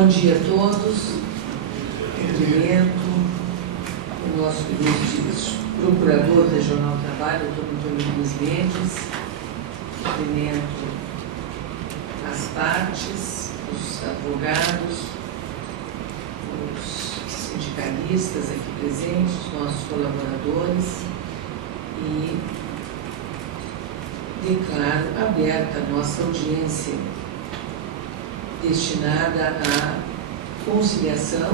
Bom dia a todos. Cumprimento o nosso ilustre Procurador Regional do Trabalho, Dr. Antônio Luiz Mendes. Cumprimento as partes, os advogados, os sindicalistas aqui presentes, os nossos colaboradores, e declaro aberta a nossa audiência destinada à conciliação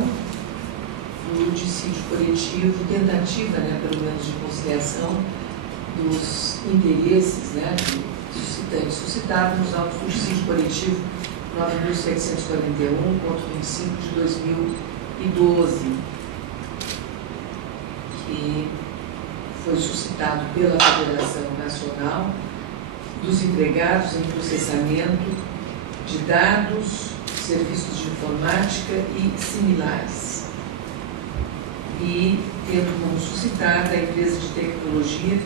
do dissídio coletivo, tentativa, pelo menos, de conciliação dos interesses suscitados nos autos do dissídio coletivo 9.741/25 de 2012, que foi suscitado pela Federação Nacional dos Empregados em Processamento de Dados, Serviços de Informática e similares, e tendo como suscitada a empresa de tecnologia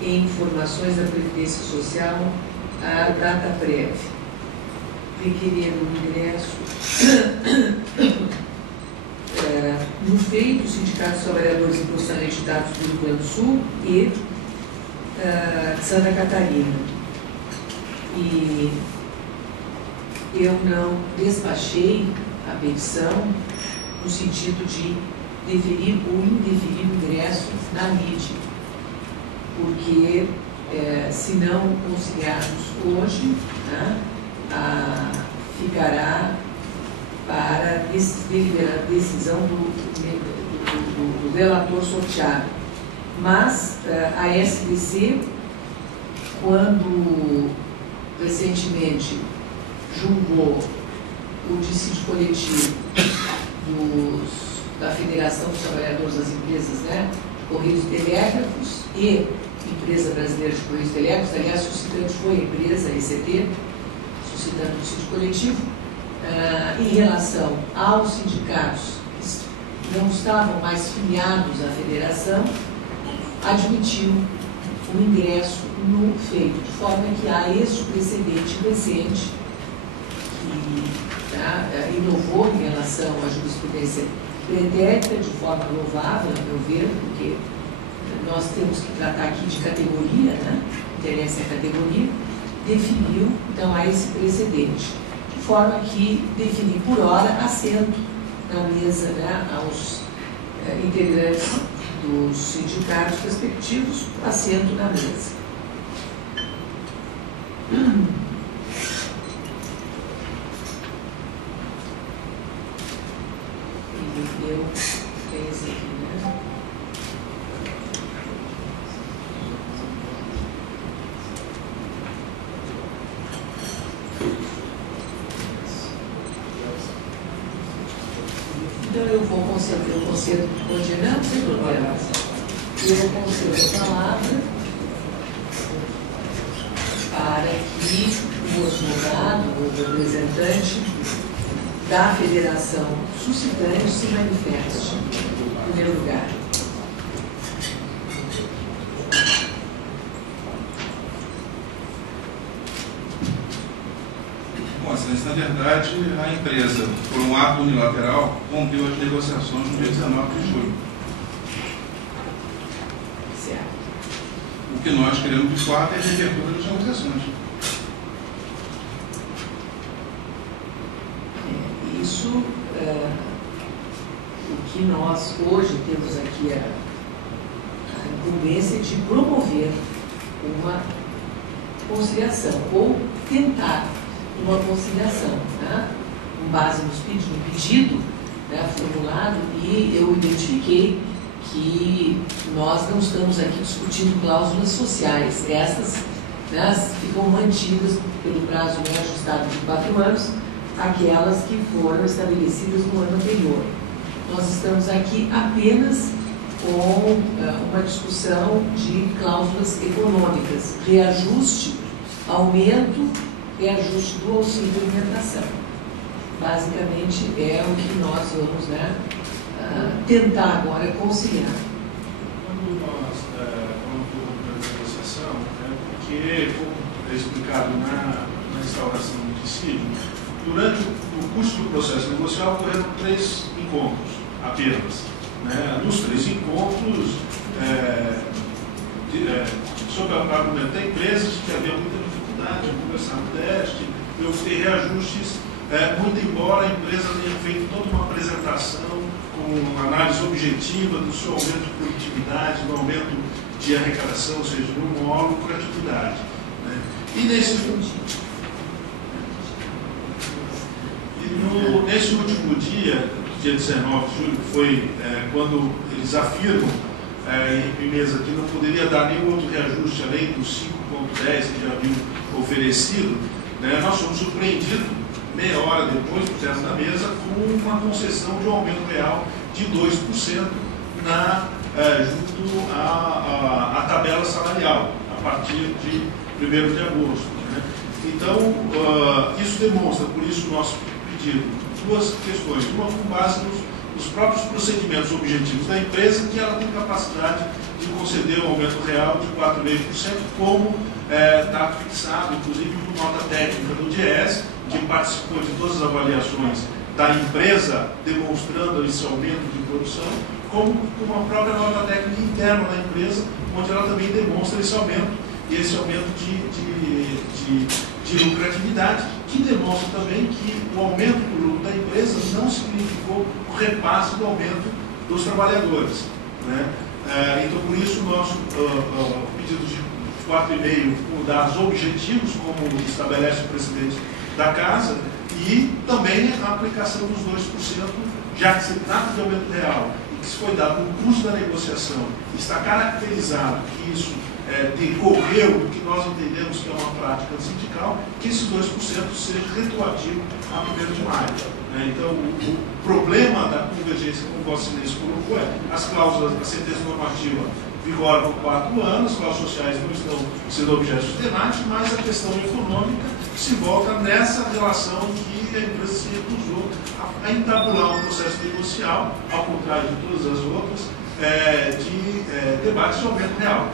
e informações da Previdência Social, a Dataprev, requerendo o ingresso no feito o Sindicato dos Trabalhadores em Processamento de Dados do Rio Grande do Sul e Santa Catarina. E eu não despachei a petição no sentido de deferir ou indeferir o ingresso na lide, porque se não conciliarmos hoje, ficará para decisão do relator sorteado. Mas a SBC, quando recentemente julgou o dissídio coletivo da Federação dos Trabalhadores das Empresas, Correios e Telégrafos e Empresa Brasileira de Correios e Telégrafos, aliás, suscitante foi a empresa ECT, suscitando o dissídio coletivo, em relação aos sindicatos que não estavam mais filiados à federação, admitiu o ingresso no feito, de forma que há este precedente recente que inovou em relação à jurisprudência pretérita de forma louvável, a meu ver, porque nós temos que tratar aqui de categoria, interessa a categoria, definiu, então, a esse precedente, de forma que definiu por hora assento na mesa, aos integrantes dos sindicatos respectivos, assento na mesa. Eu tenho esse aqui, Então eu vou conceder, eu concedo, não sem problema. Eu vou conceder a palavra para que o advogado, o representante da Federação suscitante se manifeste, em primeiro lugar. Bom, excelência, na verdade, a empresa, por um ato unilateral, rompeu as negociações no dia 19 de julho. Certo. O que nós queremos, de fato, é a reabertura das negociações. Isso, o que nós hoje temos aqui a incumbência de promover uma conciliação, ou tentar uma conciliação, com base no pedido formulado, e eu identifiquei que nós não estamos aqui discutindo cláusulas sociais. Essas ficam mantidas pelo prazo ajustado de 4 anos, aquelas que foram estabelecidas no ano anterior. Nós estamos aqui apenas com uma discussão de cláusulas econômicas, reajuste, aumento, reajuste do auxílio de alimentação. Basicamente é o que nós vamos tentar agora conciliar. Quando nós falamos da negociação, porque, como é explicado na instauração do dissídio, durante o no curso do processo negocial ocorreram 3 encontros apenas. Né? Nos 3 encontros, sob o argumento da empresa, que havia muita dificuldade em conversar no teste, eu fiz reajustes, muito embora a empresa tenha feito toda uma apresentação com análise objetiva do seu aumento de produtividade, do aumento de arrecadação, ou seja, do homólogo por atividade. Né? E nesse último dia 19 de julho, que foi quando eles afirmam em mesa que não poderia dar nenhum outro reajuste além dos 5,10 que já haviam oferecido, né, nós fomos surpreendidos, meia hora depois, por terra da mesa, com uma concessão de um aumento real de 2% junto à tabela salarial, a partir de 1º de agosto. Né? Então, isso demonstra, por isso o nosso pedido, 2 questões. Uma com base nos próprios procedimentos objetivos da empresa, que ela tem capacidade de conceder um aumento real de 4,5%, como está fixado, inclusive, por nota técnica do DIEESE, que participou de todas as avaliações da empresa, demonstrando esse aumento de produção, como uma própria nota técnica interna da empresa, onde ela também demonstra esse aumento, e esse aumento de lucratividade, que demonstra também que o aumento do lucro da empresa não significou o repasse do aumento dos trabalhadores. Né? Então, por isso, o nosso pedido de 4,5 com dados objetivos, como estabelece o presidente da Casa, e também a aplicação dos 2%, já que se trata de aumento real e que se foi dado no curso da negociação, está caracterizado que isso decorreu do que nós entendemos que é uma prática sindical, que esses 2% seja retroativo a 1º de maio. Né? Então, o problema da convergência, como o Vossa Excelência colocou, as cláusulas da sentença normativa vigoram por 4 anos, as cláusulas sociais não estão sendo objeto de debate, mas a questão econômica se volta nessa relação que a empresa se recusou a entabular um processo negocial, ao contrário de todas as outras, de debate de aumento real.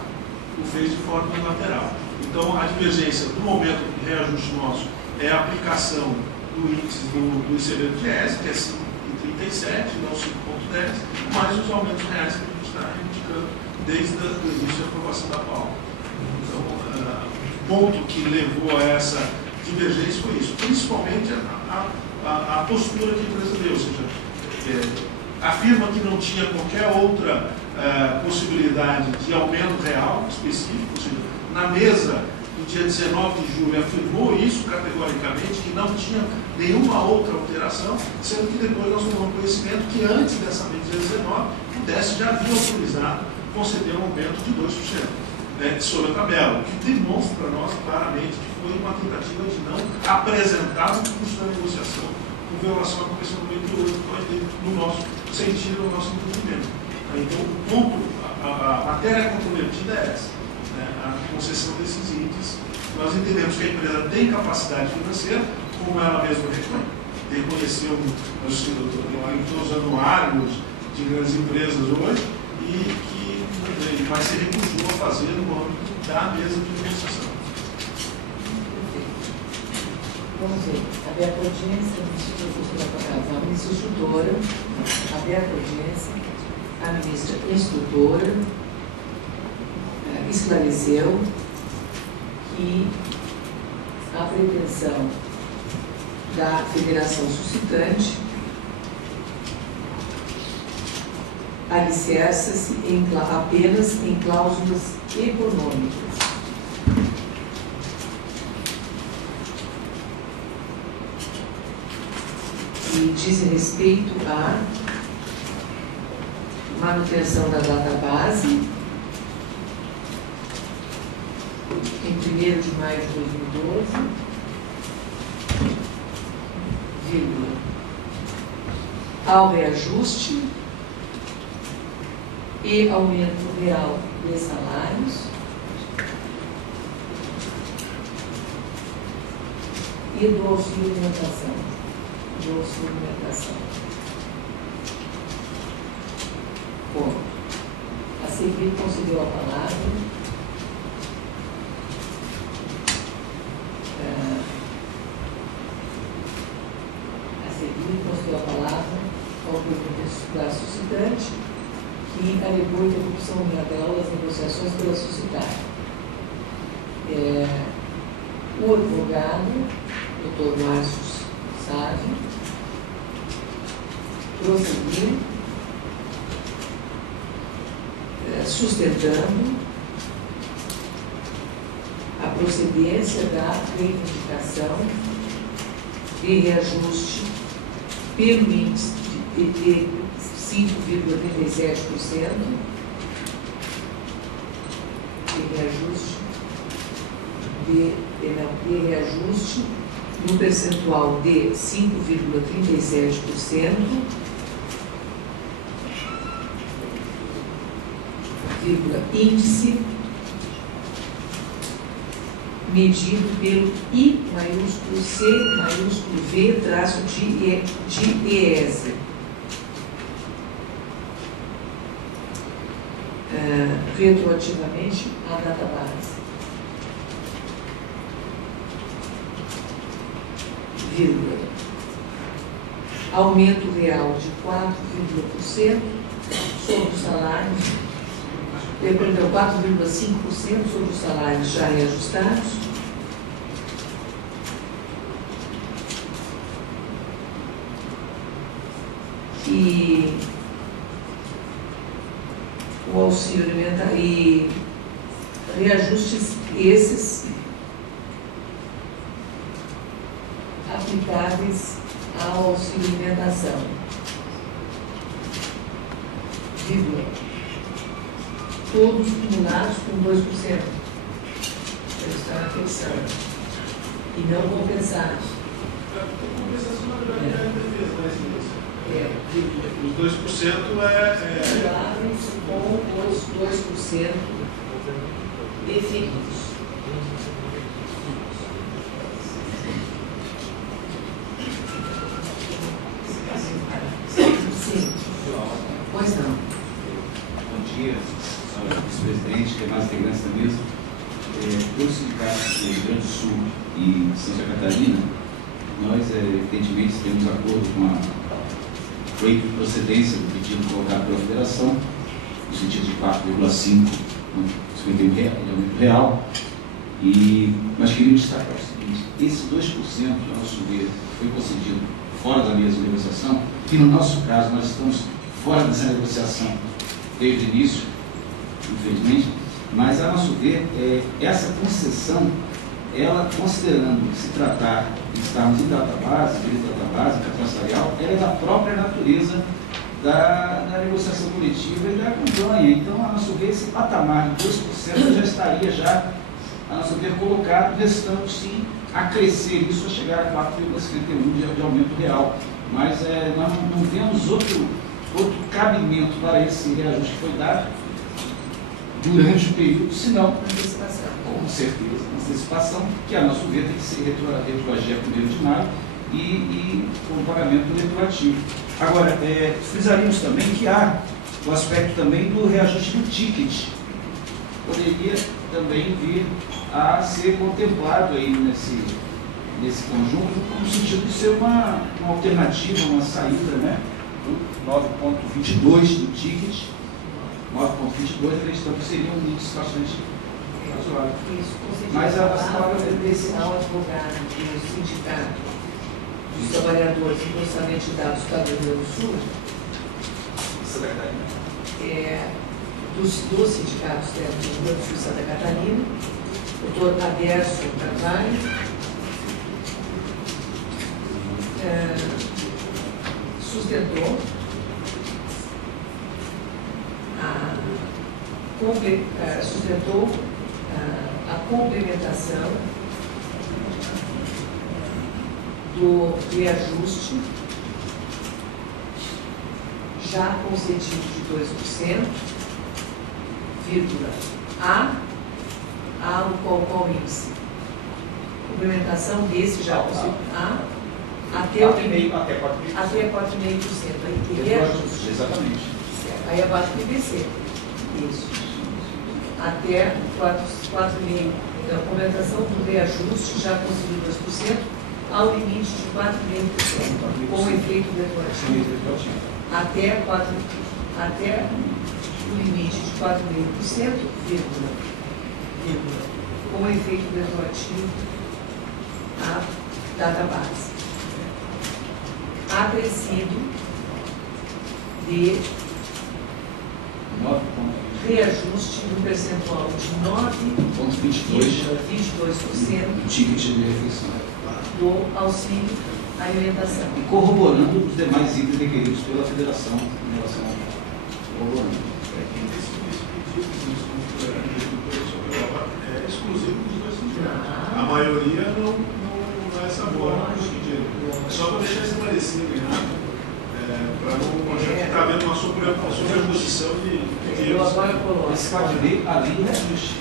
O fez de forma unilateral. Então, a divergência do momento de reajuste nosso é a aplicação do índice do ICB do DIEESE, que é 5,37, não 5,10, mais os aumentos reais que a gente está indicando desde o início da aprovação da pauta. Então, o ponto que levou a essa divergência foi isso, principalmente a postura que a empresa deu, ou seja, afirma que não tinha qualquer outra possibilidade de aumento real específico, ou seja, na mesa do dia 19 de julho afirmou isso categoricamente, que não tinha nenhuma outra alteração, sendo que depois nós tomamos conhecimento que antes dessa mesa do dia 19, o DES já havia autorizado conceder um aumento de 2% sobre a tabela, o que demonstra para nós claramente que foi uma tentativa de não apresentar o custo da negociação com violação à Convenção 98, no nosso sentido, no nosso entendimento. Então, o ponto, a matéria controvertida é essa, né? A concessão desses índices. Nós entendemos que a empresa tem capacidade financeira, como ela mesma reconheceu nos anuários de grandes empresas hoje, e que vai se recusou a fazer no âmbito da mesa de negociação. Vamos ver, aberta a audiência, a ministra instrutora, aberta a audiência. A ministra instrutora esclareceu que a pretensão da federação suscitante alicerça-se apenas em cláusulas econômicas. E diz respeito à manutenção da database em 1º de maio de 2012, vírgula, ao reajuste e aumento real de salários e do auxílio alimentação. Bom, a seguir concedeu a palavra alegou interrupção unilateral das negociações pela sociedade. O advogado, Dr. Márcio Sávio, prosseguiu sustentando a procedência da reivindicação de reajuste pelo índice de 5,37% de reajuste no percentual de 5,37%, índice medido pelo I maiúsculo C maiúsculo V traço de IESE. Retroativamente à data base. Vírgula. Aumento real de 4,1% sobre os salários, perdão, 4,5% sobre os salários já reajustados. E o auxílio alimentar e reajustes esses aplicáveis ao auxílio alimentação. Vírgula. Todos cumulados com 2%. Eles estão na pensão. E não compensados. A compensação, na verdade, é a defesa, mas os 2% cumulados com os 2% definidos. Sim. Pois não. Bom dia, vice-presidente, demais integrantes da mesa. Os sindicatos do Rio Grande do Sul e Santa Catarina, nós, evidentemente, temos acordo com a lei de procedência do pedido colocado pela Federação, no sentido de 4,5% de aumento real, mas queríamos destacar o seguinte: esse 2%, a nosso ver, foi concedido fora da mesa de negociação, e no nosso caso nós estamos fora dessa negociação desde o início, infelizmente, mas a nosso ver, essa concessão, ela, considerando se tratar de estarmos em database, cartão salarial, ela é da própria natureza da negociação coletiva e da campanha. Então, a nosso ver, esse patamar de 2% já estaria, a nosso ver, colocado, restando sim a crescer isso, a chegar a 4,51% de aumento real. Mas nós não vemos outro cabimento para esse reajuste que foi dado durante o período, senão Antecipação. com certeza, antecipação, que a nosso ver tem que ser retroagir a 1º de maio e com o pagamento retroativo. Agora, frisaríamos também que há o aspecto também do reajuste do ticket. Poderia também vir a ser contemplado aí nesse conjunto, no sentido de ser uma alternativa, uma saída, né? 9,22 do ticket, 9,22, acreditamos que seria um índice bastante razoável. Isso, mas a palavra desse advogado e o sindicato dos trabalhadores do orçamento de dados do Estado do Rio Grande do Sul, dos sindicatos do Rio Grande do Sul e Santa Catarina, o doutor Aderson Carvalho, sustentou a complementação do reajuste já concedido de 2%, vírgula, qual índice? Complementação desse já concedido até 4,5%. Até 4,5%. Aí que reajuste. Exatamente. Aí abaixo do IPC. Isso. Até 4,5%. Então, a complementação do reajuste já conseguiu 2% ao limite de 4,5%, com efeito retroativo. Até do limite de 4,5%, com efeito retroativo à data base, acrescido de reajuste no percentual de 9,22% do ticket de refeição. do auxílio alimentação. E corroborando os demais itens requeridos pela federação em relação ao corroborando. É exclusivo dos dois sindicatos. A maioria não é essa forma hoje em dia. É só para deixar esclarecido, né? Para não achar que está havendo uma sobreposição de Eu agora coloco. Esse 4,5 além do reajuste.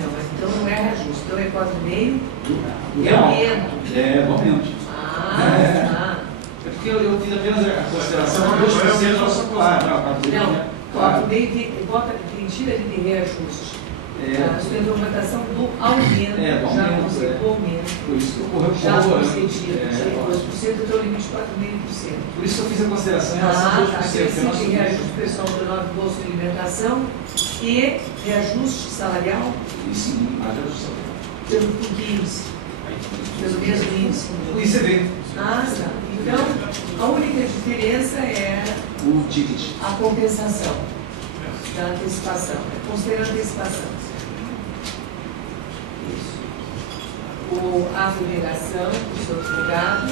Não, mas então não é reajuste, então é 4,5 Do e real. aumento. É, do aumento. Ah, É porque eu fiz apenas a consideração de 2% da nossa claro. Não, 4,5 bota tira de reajuste. A sua interpretação do aumento, do já aumento, conseguiu aumento. Por isso que ocorreu Já corroborando. concedido, de 2%, então o limite de 4,5%. Por isso que eu fiz a consideração em relação a 2%. Tá. Acrescente reajuste pessoal do novo bolso de alimentação e reajuste salarial E sim, mais reajuste salarial. pelo índice, pelo mesmo índice. O ICV, Ah, tá. Então, a única diferença é o ticket. a compensação da antecipação, considerando a antecipação. Isso. A federação, o seu advogado,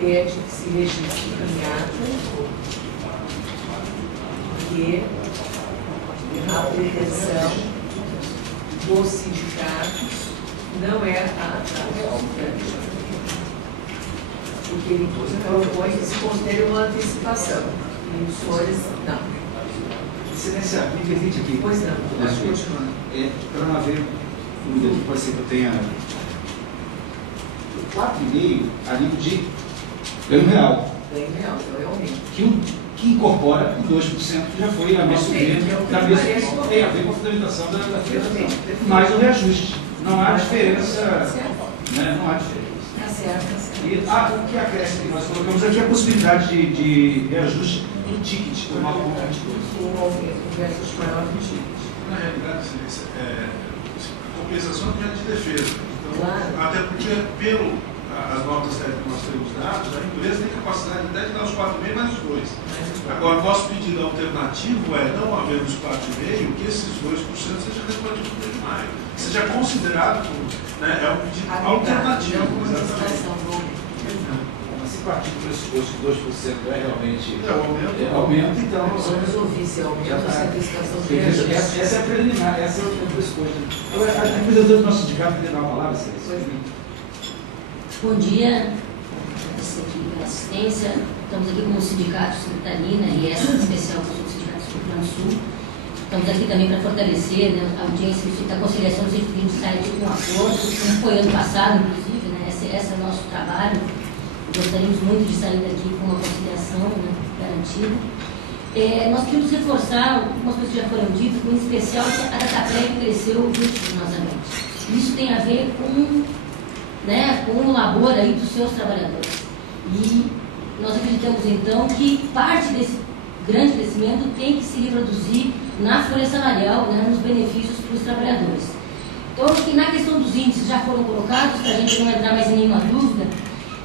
pede que se registre em ata que a pretensão dos sindicatos não é a porque ele propõe que se considere uma antecipação. E os senhores, não. Excelência, me permite aqui. Pois não, pode continuar. Para não haver dúvida, pode ser que eu tenha 4,5 além de ganho real, Ganho real, então é aumento. que incorpora o 2% que já foi a mesma tem a ver com a fundamentação da federação. Mais o reajuste. Não há diferença. Né? Não há diferença. Está certo, está certo. E o que acresce que nós colocamos aqui é a possibilidade de reajuste do ticket, do 9,22. O aumento, o reajuste maior do ticket. Na realidade, Excelência, compensação de direito de defesa. Então, Claro. Até porque, as notas técnicas que nós temos dados, a empresa tem capacidade até de dar os 4,5 mais os 2. Agora, nosso pedido alternativo é, não havendo os 4,5, que esses 2% seja retroativo no mês de maio. Seja considerado como, né, é um pedido alternativo. Não como Exatamente. antecipação do aumento. Mas se partir do pressuposto que 2% é realmente É o aumento. aumento, então. Vamos ouvir se aumenta essa antecipação do Essa reajuste. é a preliminar, essa é o pressuposto. Agora, a representante do nosso sindicato queria dar uma palavra, Celso. Bom dia, agradecer aqui pela assistência. Estamos aqui com o Sindicato Santa Catarina e essa em especial com o Sindicato do Rio Grande do Sul. Estamos aqui também para fortalecer, né, a audiência da conciliação dos inquilinos sair com um acordo, como foi ano passado, inclusive, né, esse é o nosso trabalho. Gostaríamos muito de sair daqui com uma conciliação, né, garantida. Nós queremos reforçar algumas coisas que já foram ditas, em especial que a Datapreg cresceu vertiginosamente. Isso tem a ver com o labor aí dos seus trabalhadores. E nós acreditamos, então, que parte desse grande crescimento tem que se reproduzir na folha salarial, né, nos benefícios para os trabalhadores. Então, acho que na questão dos índices já foram colocados, para a gente não entrar mais em nenhuma dúvida.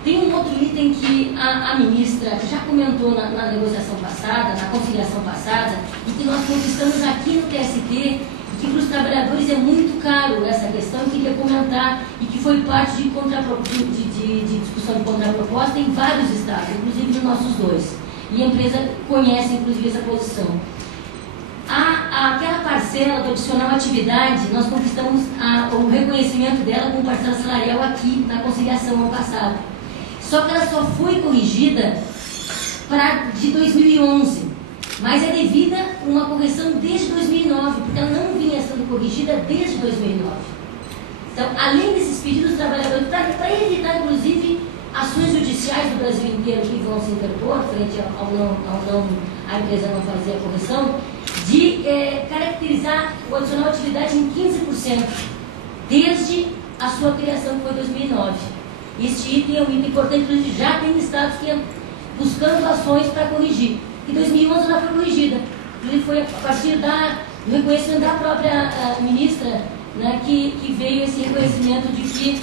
Tem um outro item que a ministra já comentou na negociação passada, na conciliação passada, e que nós conquistamos aqui no TST, que para os trabalhadores é muito caro essa questão, eu queria comentar, e que foi parte de discussão de contraproposta em vários estados, inclusive nos nossos dois. E a empresa conhece, inclusive, essa posição. Aquela parcela do adicional atividade, nós conquistamos o reconhecimento dela com parcela salarial aqui na conciliação ano passado. Só que ela só foi corrigida de 2011. Mas é devida a uma correção desde 2009, porque ela não vinha sendo corrigida desde 2009. Então, além desses pedidos dos trabalhadores, para evitar, inclusive, ações judiciais do Brasil inteiro que vão se interpor, frente a empresa não fazer a correção, de caracterizar o adicional atividade em 15%, desde a sua criação, que foi em 2009. Este item é um item importante, inclusive já tem estados que buscando ações para corrigir. Em 2011 ela foi corrigida. Inclusive foi a partir do reconhecimento da própria ministra, né, que veio esse reconhecimento de que,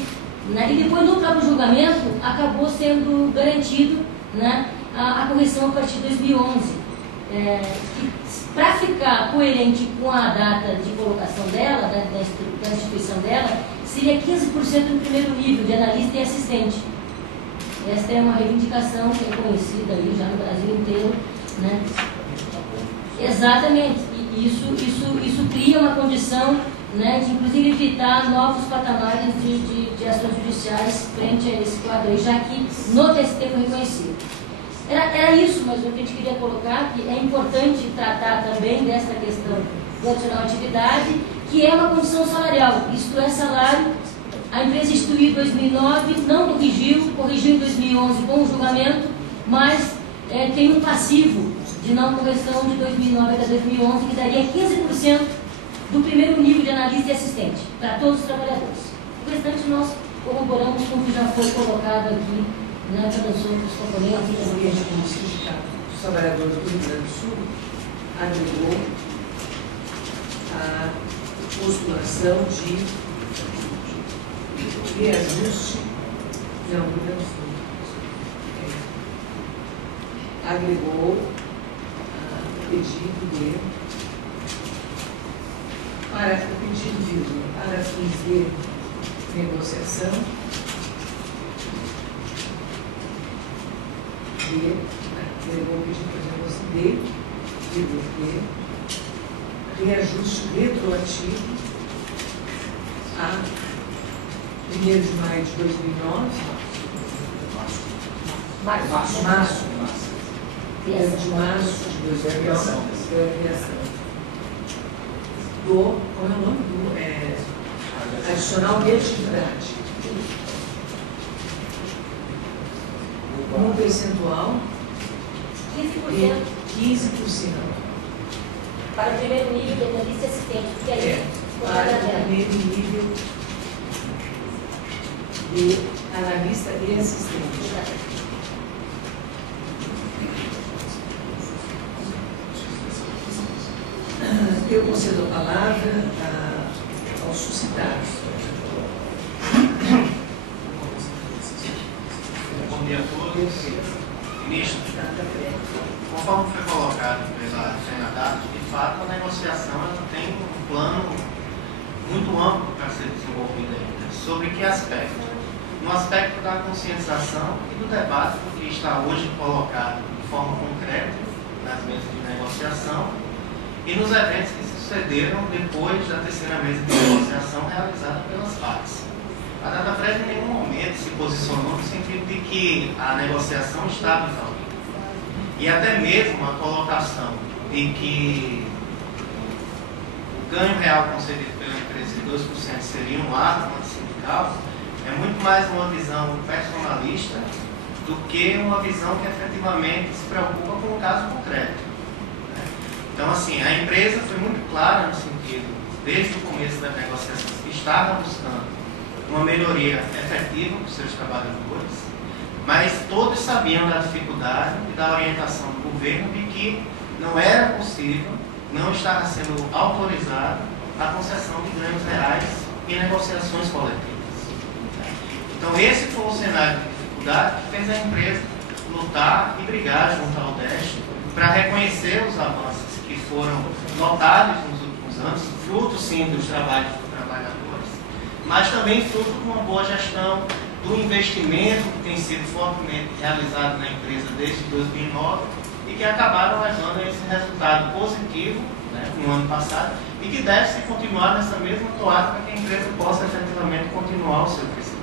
né, e depois no próprio julgamento acabou sendo garantido, né, a correção a partir de 2011. Para ficar coerente com a data de colocação dela, da instituição dela, seria 15% no primeiro nível de analista e assistente. Esta é uma reivindicação que é conhecida aí já no Brasil inteiro, né? Exatamente. E isso cria uma condição, né, de inclusive evitar novos patamares de ações judiciais frente a esse quadro aí, já que no TST foi reconhecido. Era isso, mas o que a gente queria colocar, que é importante tratar também dessa questão do adicional atividade, que é uma condição salarial, isto é, salário. A empresa instituiu em 2009, não corrigiu em 2011 com o julgamento, mas tem um passivo de não correção de 2009 até 2011, que daria 15% do primeiro nível de analista e assistente, para todos os trabalhadores. O restante nós corroboramos com o que já foi colocado aqui, né, pelos outros componentes. O Sindicato dos Trabalhadores do Rio Grande do Sul agregou a postulação de reajuste, não, Rio Grande do Sul, agregou o pedido para fins de negociação agregou o pedido, por exemplo, de reajuste retroativo a 1º de maio de 2009, março de 2009, como é o nome do adicional de atividade. Um percentual 15% para o primeiro nível de analista e assistente, que é para o primeiro nível de analista e assistente. Eu concedo a palavra aos suscitados. Bom dia a todos. Ministro, conforme foi colocado pela senadora, de fato a negociação ela tem um plano muito amplo para ser desenvolvido ainda. Sobre que aspecto? No aspecto da conscientização e do debate que está hoje colocado de forma concreta nas mesas de negociação e nos eventos que sucederam depois da terceira mesa de negociação realizada pelas partes. A Datafred em nenhum momento se posicionou no sentido de que a negociação estava exaurida. E até mesmo a colocação de que o ganho real concedido pela empresa de 2% seria um ato antissindical é muito mais uma visão personalista do que uma visão que efetivamente se preocupa com o caso concreto. Então, assim, a empresa foi muito clara no sentido, desde o começo da negociação, que estava buscando uma melhoria efetiva para os seus trabalhadores, mas todos sabiam da dificuldade e da orientação do governo de que não era possível, não estava sendo autorizada a concessão de ganhos reais em negociações coletivas. Então, esse foi o cenário de dificuldade que fez a empresa lutar e brigar junto ao DEST para reconhecer os avanços que foram notáveis nos últimos anos, fruto sim dos trabalhos dos trabalhadores, mas também fruto de uma boa gestão, do investimento que tem sido fortemente realizado na empresa desde 2009 e que acabaram levando a esse resultado positivo, né, no ano passado, e que deve-se continuar nessa mesma toada para que a empresa possa efetivamente continuar o seu crescimento.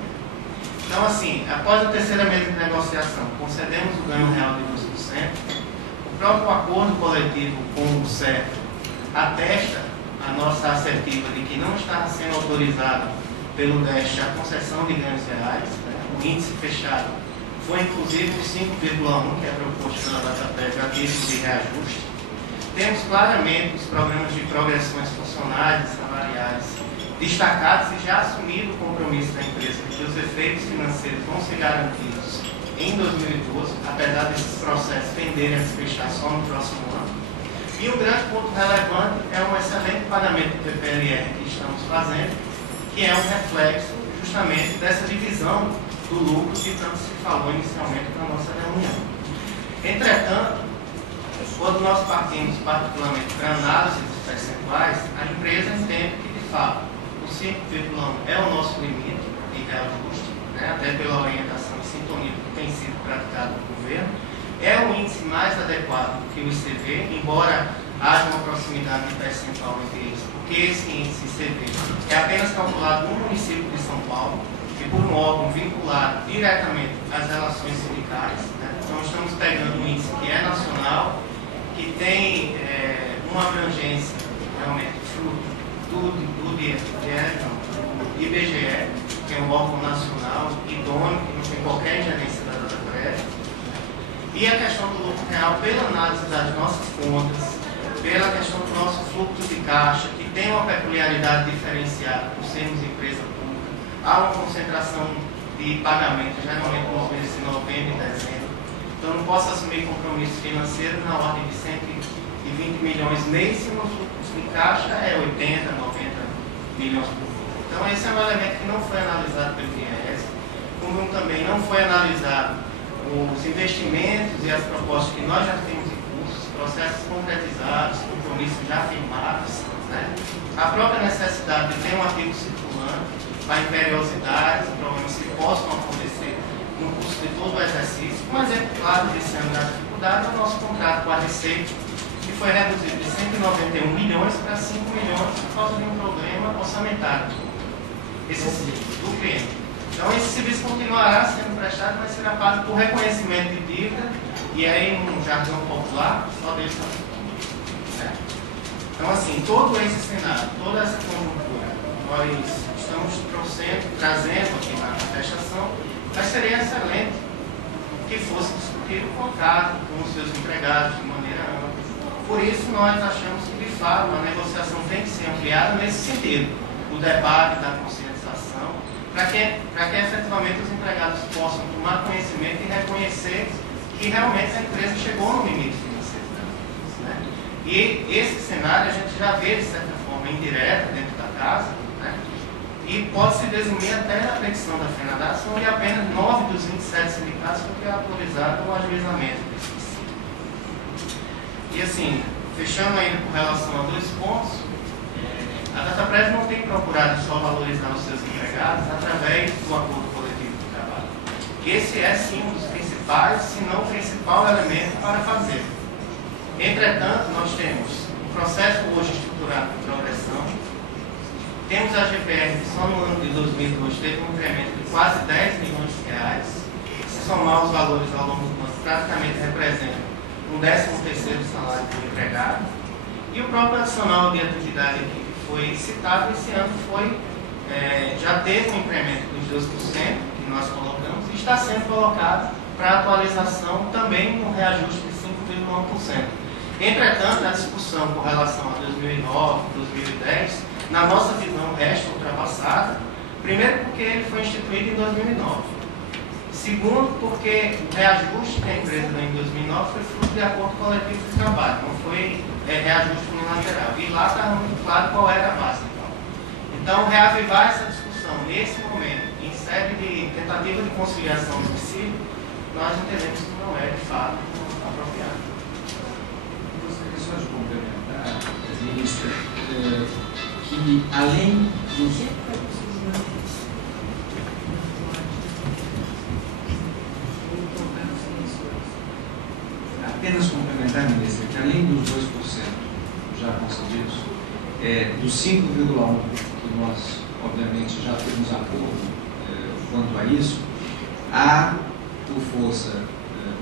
Então, assim, após a terceira mesa de negociação, concedemos o ganho real de 2%. O próprio acordo coletivo com o CERF atesta a nossa assertiva de que não está sendo autorizado pelo DEST a concessão de ganhos reais. Né? O índice fechado foi inclusive o 5,1, que é proposto pela Datafred a título de reajuste. Temos claramente os programas de progressões funcionais e salariais destacado se já assumido o compromisso da empresa de que os efeitos financeiros vão ser garantidos em 2012, apesar desses processos tenderem a se fechar só no próximo ano. E o grande ponto relevante é um excelente pagamento do PPLR que estamos fazendo, que é um reflexo justamente dessa divisão do lucro que tanto se falou inicialmente na nossa reunião. Entretanto, quando nós partimos particularmente para análise dos percentuais, a empresa entende que, de fato, o 5,1 é o nosso limite de reajuste, né, até pela orientação e sintonia que tem sido praticado no governo. É o índice mais adequado que o ICV, embora haja uma proximidade de percentual entre eles, porque esse índice ICV é apenas calculado no município de São Paulo e por um órgão vinculado diretamente às relações sindicais, né? Então estamos pegando um índice que é nacional, que tem uma abrangência realmente fruto do IBGE, que é um órgão nacional idôneo, que não tem qualquer ingerência da data prévia. E a questão do lucro real, pela análise das nossas contas, pela questão do nosso fluxo de caixa, que tem uma peculiaridade diferenciada por sermos empresa pública, há uma concentração de pagamento, geralmente nos meses de novembro e dezembro. Então, eu não posso assumir compromissos financeiros na ordem de 120 milhões mês, se no fluxo de caixa é 80, 90 milhões por mês. Então, esse é um elemento que não foi analisado pelo INSS, como também não foi analisado os investimentos e as propostas que nós já temos em curso, processos concretizados, compromissos já firmados, né? A própria necessidade de ter um artigo circulante para imperiosidades e problemas que possam acontecer no curso de todo o exercício. Um exemplo claro desse ano da dificuldade é o nosso contrato com a Receita, que foi reduzido de 191 milhões para 5 milhões por causa de um problema orçamentário do cliente. Então, esse serviço continuará sendo prestado, mas será pago por reconhecimento de dívida, e aí, num jargão popular, só Deus sabe. Então, assim, todo esse cenário, toda essa conjuntura, nós estamos trazendo aqui na prestação, mas seria excelente que fosse discutido o contrato com os seus empregados de maneira ampla. Por isso, nós achamos que, de fato, a negociação tem que ser ampliada nesse sentido, o debate da conscientização, para que efetivamente os empregados possam tomar conhecimento e reconhecer que realmente a empresa chegou no limite financeiro. Né? E esse cenário a gente já vê, de certa forma, indireta dentro da casa, né? E pode se resumir até na petição da FENADAS, onde apenas 9 dos 27 sindicatos foi autorizado o ajuizamento desse princípio. E assim, fechando ainda com relação a 2 pontos, a Dataprev não tem procurado só valorizar os seus empregados através do acordo coletivo de trabalho. Esse é, sim, um dos principais, se não o principal elemento para fazer. Entretanto, nós temos um processo hoje estruturado de progressão, temos a GPR que só no ano de 2002 teve um incremento de quase 10 milhões de reais. Se somar os valores ao longo do ano, praticamente representa um 13º salário do empregado. E o próprio adicional de atividade aqui, foi citado, esse ano já teve um incremento dos 12% que nós colocamos e está sendo colocado para atualização também no reajuste de 5,1%. Entretanto, a discussão com relação a 2009, 2010, na nossa visão, resta ultrapassada. Primeiro, porque ele foi instituído em 2009. Segundo, porque o reajuste que a empresa deu em 2009 foi fruto de acordo coletivo de trabalho, não foi reajuste unilateral. E lá estava muito claro qual era a base. Então, reavivar essa discussão nesse momento, em sede de tentativa de conciliação do município, nós entendemos que não é, de fato, apropriado. Eu gostaria só de complementar, ministra, que além dos... Apenas complementar, ministra, que além dos 2% já concedidos, dos 5,1% que nós, obviamente, já temos acordo quanto a isso, há, por força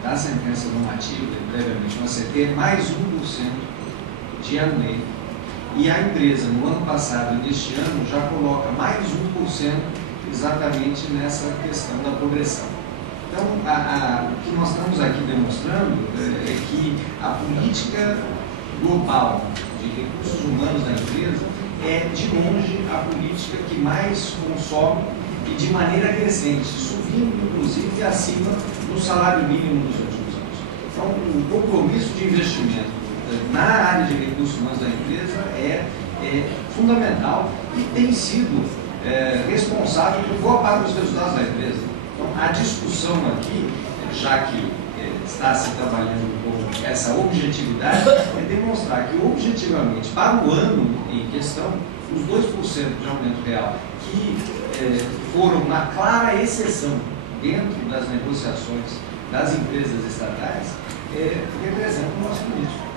da sentença normativa, previamente no ACT, mais 1% de ano meio. E a empresa, no ano passado e neste ano, já coloca mais 1% exatamente nessa questão da progressão. Então, o que nós estamos aqui demonstrando é que a política global de recursos humanos da empresa é, de longe, a política que mais consome e de maneira crescente, subindo, inclusive, acima do salário mínimo dos últimos anos. Então, o compromisso de investimento na área de recursos humanos da empresa é fundamental e tem sido responsável por boa parte dos resultados da empresa. Então, a discussão aqui, já que está se trabalhando com essa objetividade, é demonstrar que, objetivamente, para o ano em questão, os 2% de aumento real que foram na clara exceção dentro das negociações das empresas estatais, representam o nosso político.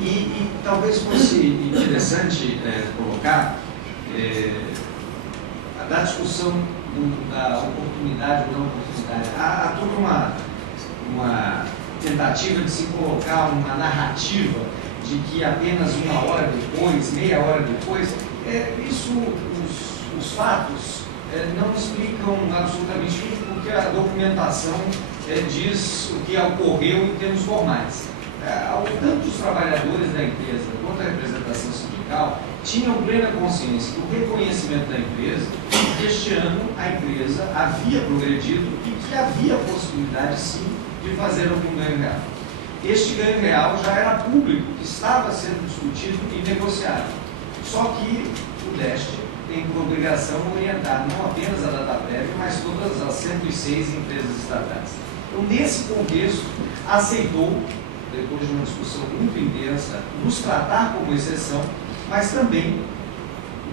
E talvez fosse interessante colocar da discussão da oportunidade ou não oportunidade. Há toda uma tentativa de se colocar uma narrativa de que apenas uma hora depois, meia hora depois, os fatos não explicam absolutamente tudo, porque a documentação diz o que ocorreu em termos formais. Tanto os trabalhadores da empresa quanto a representação sindical tinham plena consciência do reconhecimento da empresa, que este ano a empresa havia progredido e que havia possibilidade, sim, de fazer algum ganho real. Este ganho real já era público, estava sendo discutido e negociado. Só que o DEST tem por obrigação orientar não apenas a data prévia, mas todas as 106 empresas estatais. Então, nesse contexto, aceitou, depois de uma discussão muito intensa, nos tratar como exceção, mas também,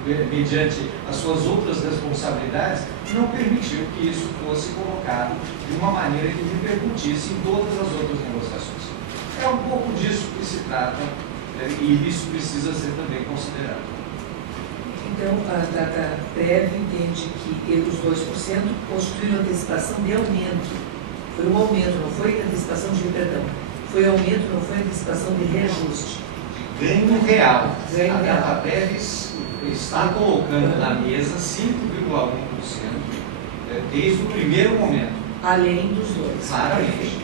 mediante as suas outras responsabilidades, não permitiu que isso fosse colocado de uma maneira que repercutisse em todas as outras negociações. É um pouco disso que se trata e isso precisa ser também considerado. Então, a data prévia entende que os 2% constituíram antecipação de aumento. Foi um aumento, não foi antecipação de perdão. Foi aumento, não foi antecipação de reajuste. Ganho real. Ganho a real. data prévia está colocando na mesa 5,1% desde o primeiro momento. Além dos dois. Claramente.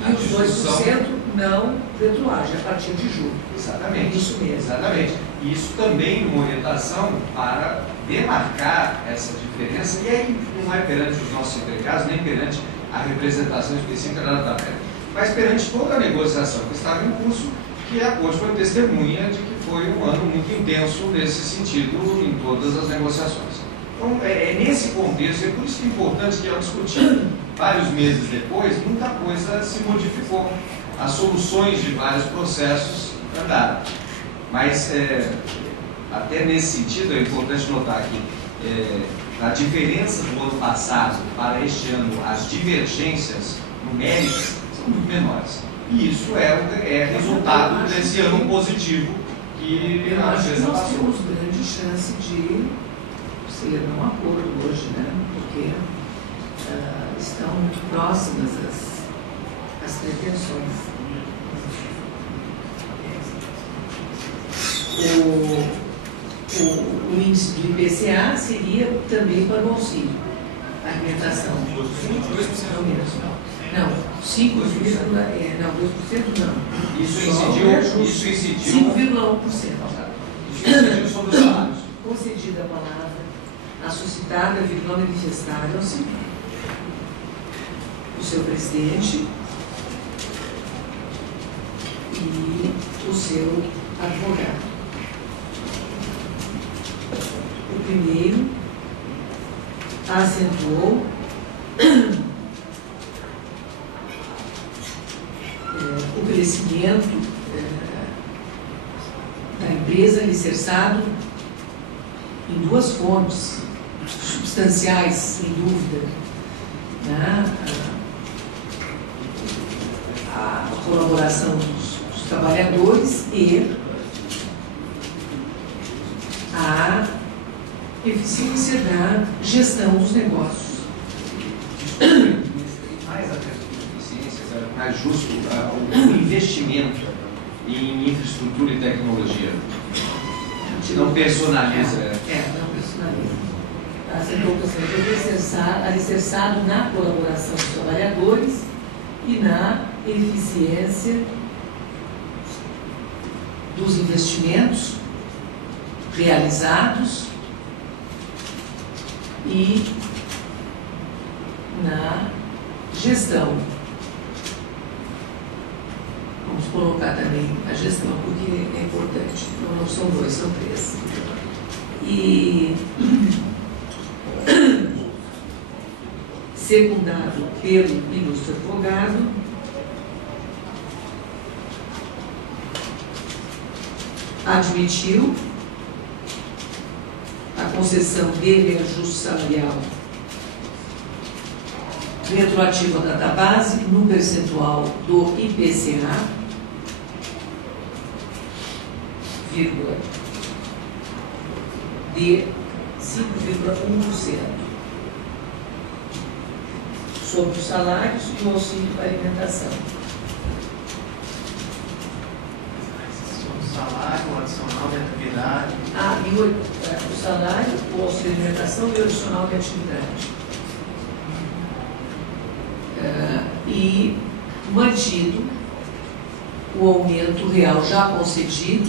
E os 2% não retroagem a partir de julho. Exatamente. Isso mesmo. Exatamente. Isso também uma orientação para demarcar essa diferença, e aí não é perante os nossos empregados, nem perante a representação específica da data prévia, mas perante toda a negociação que estava em curso, que a Corte foi testemunha de que foi um ano muito intenso nesse sentido em todas as negociações. Então, é nesse contexto, é por isso que é importante que, ao discutir vários meses depois, muita coisa se modificou. As soluções de vários processos andaram. Mas, até nesse sentido, é importante notar que a diferença do ano passado para este ano, as divergências numéricas são muito menores. E isso é resultado desse ano positivo que Eu a acho que empresa nós passou. temos grande chance de ser um acordo hoje, né? Porque estão muito próximas as pretensões. O índice do IPCA seria também para o auxílio, a alimentação. 2% não mesmo. Não, 5, não, 2% não. Isso Só incidiu, reajuste. isso incidiu 5,1%. Isso incidiu sobre os salários. Concedida a palavra a suscitada manifestaram-se o seu presidente e o seu advogado. O primeiro acentuou o crescimento da empresa alicerçado em duas fontes substanciais, sem dúvida, né? A colaboração dos trabalhadores e a eficiência da gestão dos negócios. Mais até do que eficiência, é mais justo o investimento em infraestrutura e tecnologia. Não personaliza. Não personaliza. Acentuou o crescimento alicerçado na colaboração dos trabalhadores e na eficiência dos investimentos realizados e na gestão. Vamos colocar também a gestão, porque é importante. Então, não são dois, são três. E secundado pelo ilustre advogado, admitiu a concessão de reajuste salarial retroativo à data base no percentual do IPCA, vírgula, de 5,1% sobre os salários e o auxílio para alimentação. O salário, o adicional de atividade. E o salário, o auxílio de alimentação e o adicional de atividade. E mantido o aumento real já concedido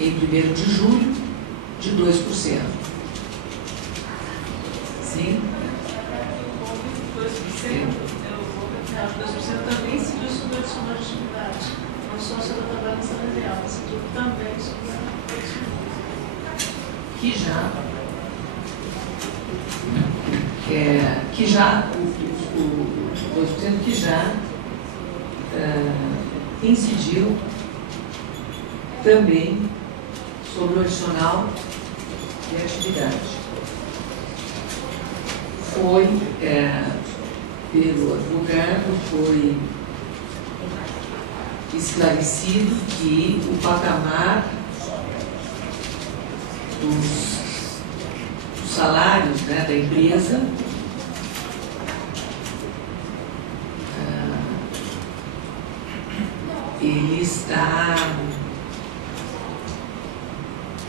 em 1º de julho de 2%. Sim? 2% também incidiu sobre o adicional de atividade, não só sobre a tabela salarial, incidiu também sobre a adicional. Que já incidiu também sobre o adicional de atividade. Foi, pelo advogado, foi esclarecido que o patamar dos salários, né, da empresa ele está,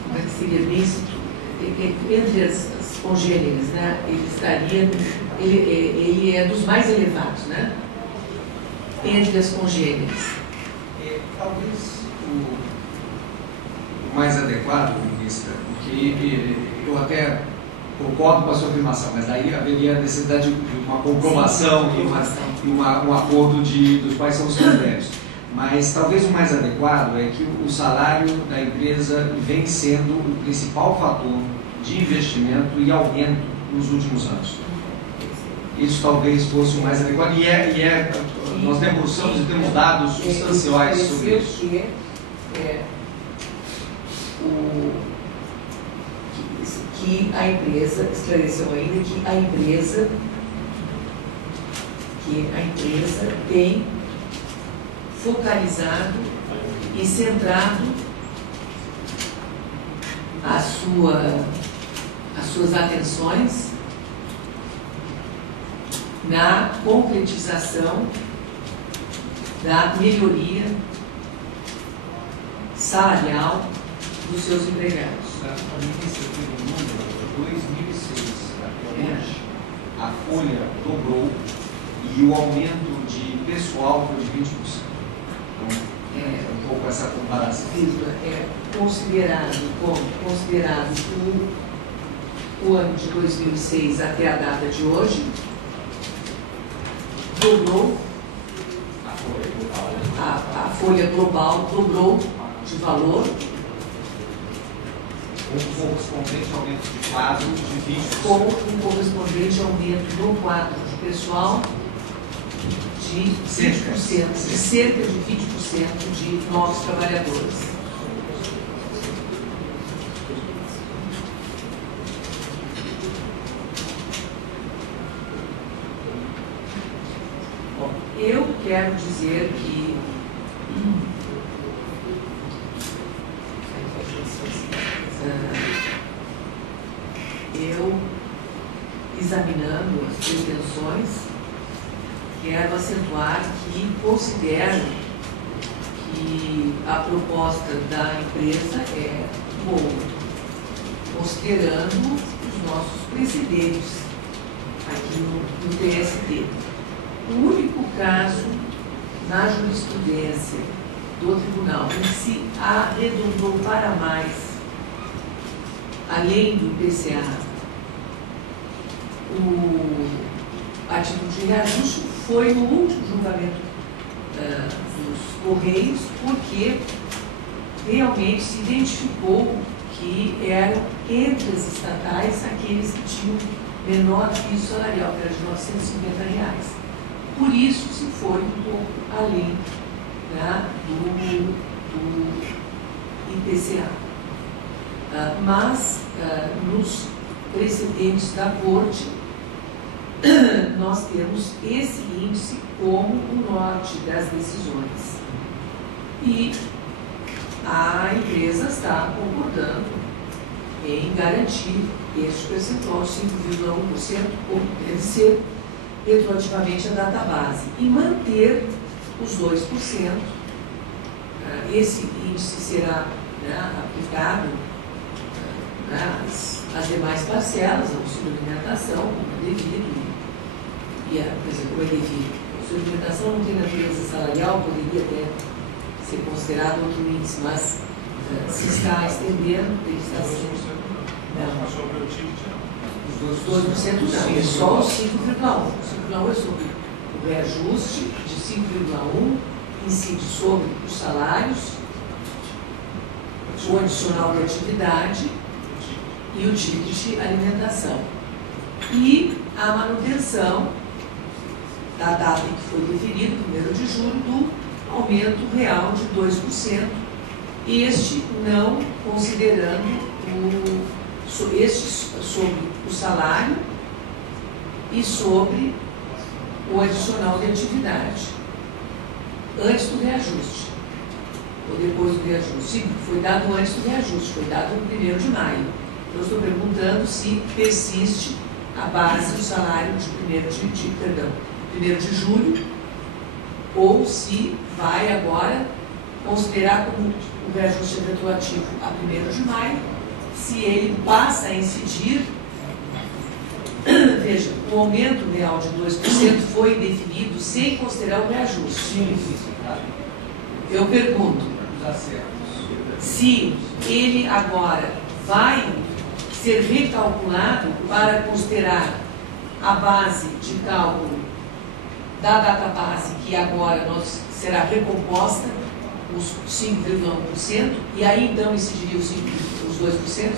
como é que seria isso? Entre as congêneres, né? Ele é dos mais elevados, né? Entre as congêneres. Talvez o mais adequado, ministra, porque eu até concordo com a sua afirmação, mas daí haveria a necessidade de uma comprovação e um acordo dos quais são os critérios. Mas talvez o mais adequado é que o salário da empresa vem sendo o principal fator de investimento e aumento nos últimos anos. Isso talvez fosse o mais adequado. Nós debruçamos e temos dados substanciais sobre isso. Que a empresa, esclareceu ainda que a empresa tem focalizado e centrado as suas atenções na concretização da melhoria salarial dos seus empregados. A ministra teve um número de 2006 até hoje, a folha dobrou e o aumento de pessoal foi de 20%. Um pouco essa comparação. Considerado o ano de 2006 até a data de hoje, dobrou a folha global, dobrou de valor, com correspondente aumento de quadro de 20%. com um correspondente aumento no quadro de pessoal de 20%, de cerca de 20% de novos trabalhadores. Bom, eu quero dizer que eu, examinando as pretensões, quero acentuar que considero que a proposta da empresa é boa, considerando os nossos precedentes aqui no TST. O único caso na jurisprudência do tribunal em se arredondou para mais, além do IPCA, a título de reajuste, foi no último julgamento dos Correios, porque realmente se identificou que eram entre as estatais aqueles que tinham menor piso salarial, que era de R$ 950. Por isso se foi um pouco além, né, do IPCA. Mas, nos precedentes da Corte, nós temos esse índice como o norte das decisões. E a empresa está concordando em garantir este percentual de 5,1%, ou deve ser retroativamente a data base, e manter os 2%. Esse índice será, né, aplicado às demais parcelas, ao auxílio alimentação, como é devido, por exemplo, como é devido. O auxílio alimentação não tem natureza salarial, poderia até ser considerado outro índice, mas se está estendendo, ele está sendo. Não. Os 2% não, é só os 5,1%. O 5,1% é sobre o reajuste de 5,1%, incide sobre os salários, o adicional de atividade e o ticket alimentação. E a manutenção da data em que foi definido, 1º de julho, do aumento real de 2%, este não considerando este sobre o salário e sobre o adicional de atividade, antes do reajuste, ou depois do reajuste. Sim, foi dado antes do reajuste, foi dado no 1º de maio. Eu estou perguntando se persiste a base do salário de 1º de julho, ou se vai agora considerar como o reajuste retroativo a 1º de maio, se ele passa a incidir. Veja, o aumento real de 2% foi definido sem considerar o reajuste. Eu pergunto se ele agora vai ser recalculado para considerar a base de cálculo da data base, que agora será recomposta, os 5,1%, e aí então incidiria os 2%?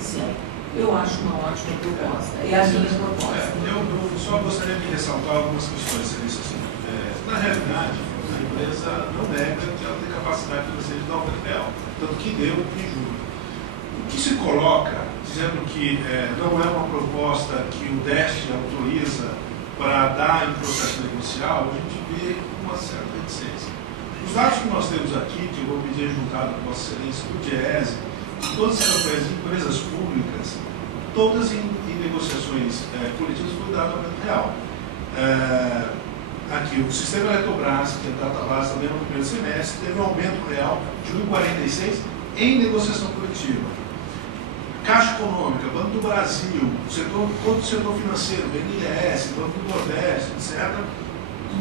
Sim. Eu acho uma ótima proposta. É a minha proposta. Eu só gostaria de ressaltar algumas questões. Assim, na realidade, a empresa não nega que ela tem capacidade financeira de dar aumento real, tanto que deu em julho. O que se coloca, dizendo que não é uma proposta que o DEST autoriza para dar em processo negocial, a gente vê uma certa reticência. Os dados que nós temos aqui, que eu vou pedir juntado com Vossa Excelência, do DIEESE, todas as campanhas de empresas públicas, todas em negociações coletivas, foi dado aumento real. Aqui, o sistema Eletrobras, que é a data base também no 1º semestre, teve um aumento real de 1,46% em negociação coletiva. Caixa Econômica, Banco do Brasil, todo o setor financeiro, BNDES, Banco do Nordeste, etc.,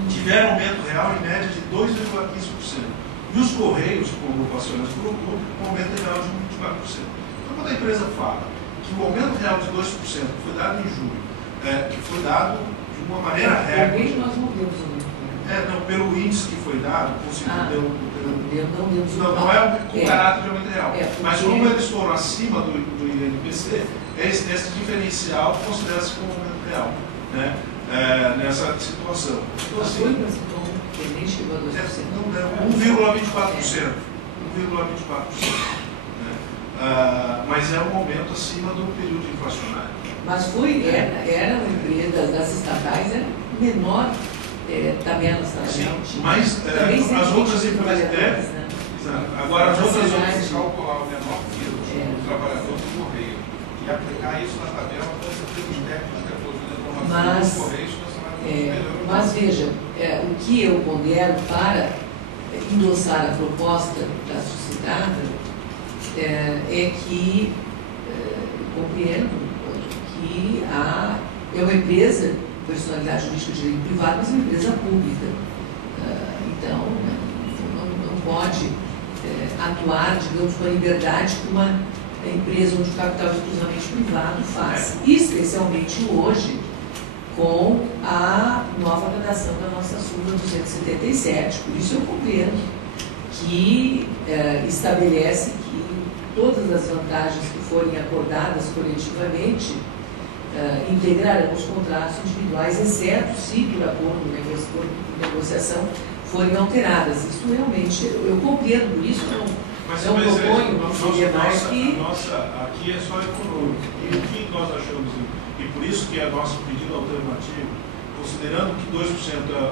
tiveram aumento real em média de 2,15%. E os Correios, como o Pastor colocou, um aumento real de 24%. Então, quando a empresa fala que o aumento real de 2%, que foi dado em julho, que foi dado de uma maneira recorde. Nós não demos o não, pelo índice que foi dado, não é com caráter de aumento real. Mas como eles foram acima do INPC, esse diferencial considera-se como aumento real, né? Nessa situação. Então, assim, nem chegou a 2%. 1,24%. 1,24%. Né? Mas é um aumento acima do período inflacionário. Mas era uma empresa das estatais, era menor tabela salarial. Mas as outras empresas né? Agora as outras calcular o menor peso do trabalhador do Correio e aplicar isso na tabela para os técnicos depois da informação dos Correios. Mas veja, o que eu pondero para endossar a proposta da suscitada é que compreendo que é uma empresa, personalidade jurídica de direito privado, mas é uma empresa pública. Então, não pode atuar, digamos, com a liberdade que uma empresa onde o capital é exclusivamente privado faz. Especialmente hoje, com a nova redação da nossa súmula 277. Por isso eu compreendo que estabelece que todas as vantagens que forem acordadas coletivamente integrarão os contratos individuais, exceto se, por acordo, negociação, forem alteradas. Isso realmente, eu compreendo, por isso não proponho, seria mais que... Aqui é só econômico. E o que nós achamos, e por isso que é nosso pedido alternativo, considerando que 2%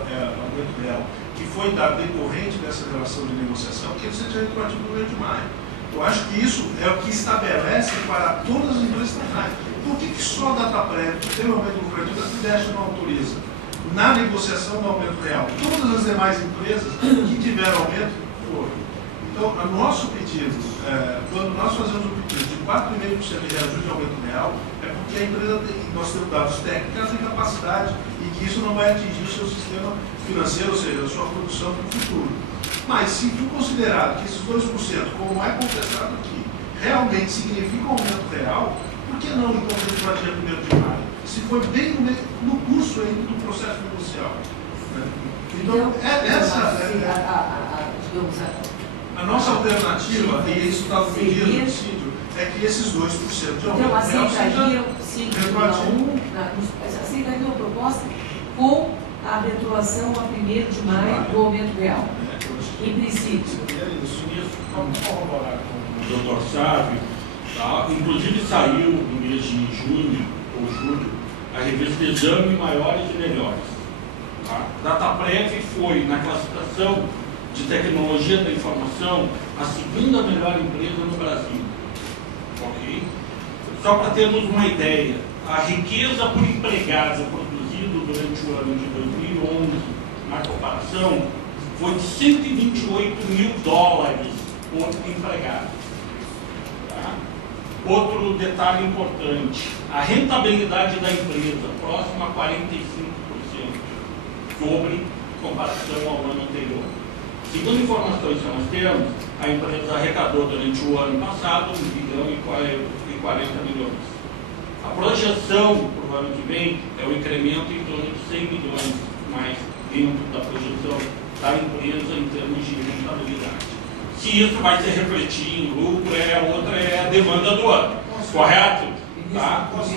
é aumento real, que foi dado decorrente dessa relação de negociação, que ele seja retroativo no mês de maio. Eu acho que isso é o que estabelece para todas as empresas estatais. Por que só a DataPrev, que tem um aumento lucrativo, a Fidesz não autoriza? Na negociação do aumento real, todas as demais empresas que tiveram aumento, foram. Então, o nosso pedido, quando nós fazemos um pedido de 4,5% de reajuste de aumento real, é porque a empresa nós temos dados técnicos, ela tem capacidade e que isso não vai atingir o seu sistema financeiro, ou seja, a sua produção para o futuro. Mas, se for considerado que esses 2%, como é contestado aqui, realmente significam um aumento real, por que não de contemplar dia 1º de maio? Se foi bem no curso ainda do processo negocial. Né? Então, a nossa alternativa, e isso está no pedido do sítio, é que esses 2% de aumento real sejam retroativos. Aceitariam a proposta com a retroação a 1º de maio do aumento real. Em princípio. Isso, vamos corroborar com o Dr. Sávio. Tá? Inclusive saiu no mês de junho ou julho a revista Exame Maiores e Melhores. Tá? DataPrev foi, na classificação de tecnologia da informação, a segunda melhor empresa no Brasil. Ok? Só para termos uma ideia, a riqueza por empregado produzido durante o ano de 2011, na comparação, foi de $128 mil por empregado. Tá? Outro detalhe importante, a rentabilidade da empresa, próxima a 45%, sobre comparação ao ano anterior. Segundo informações que nós temos, a empresa arrecadou durante o ano passado R$1,40 bilhão. A projeção para o ano que vem é um incremento em torno de 100 milhões mais dentro da projeção da empresa em termos de rentabilidade. Se isso vai se refletir em lucro, outra é a demanda do ano. Correto? Tá? Posso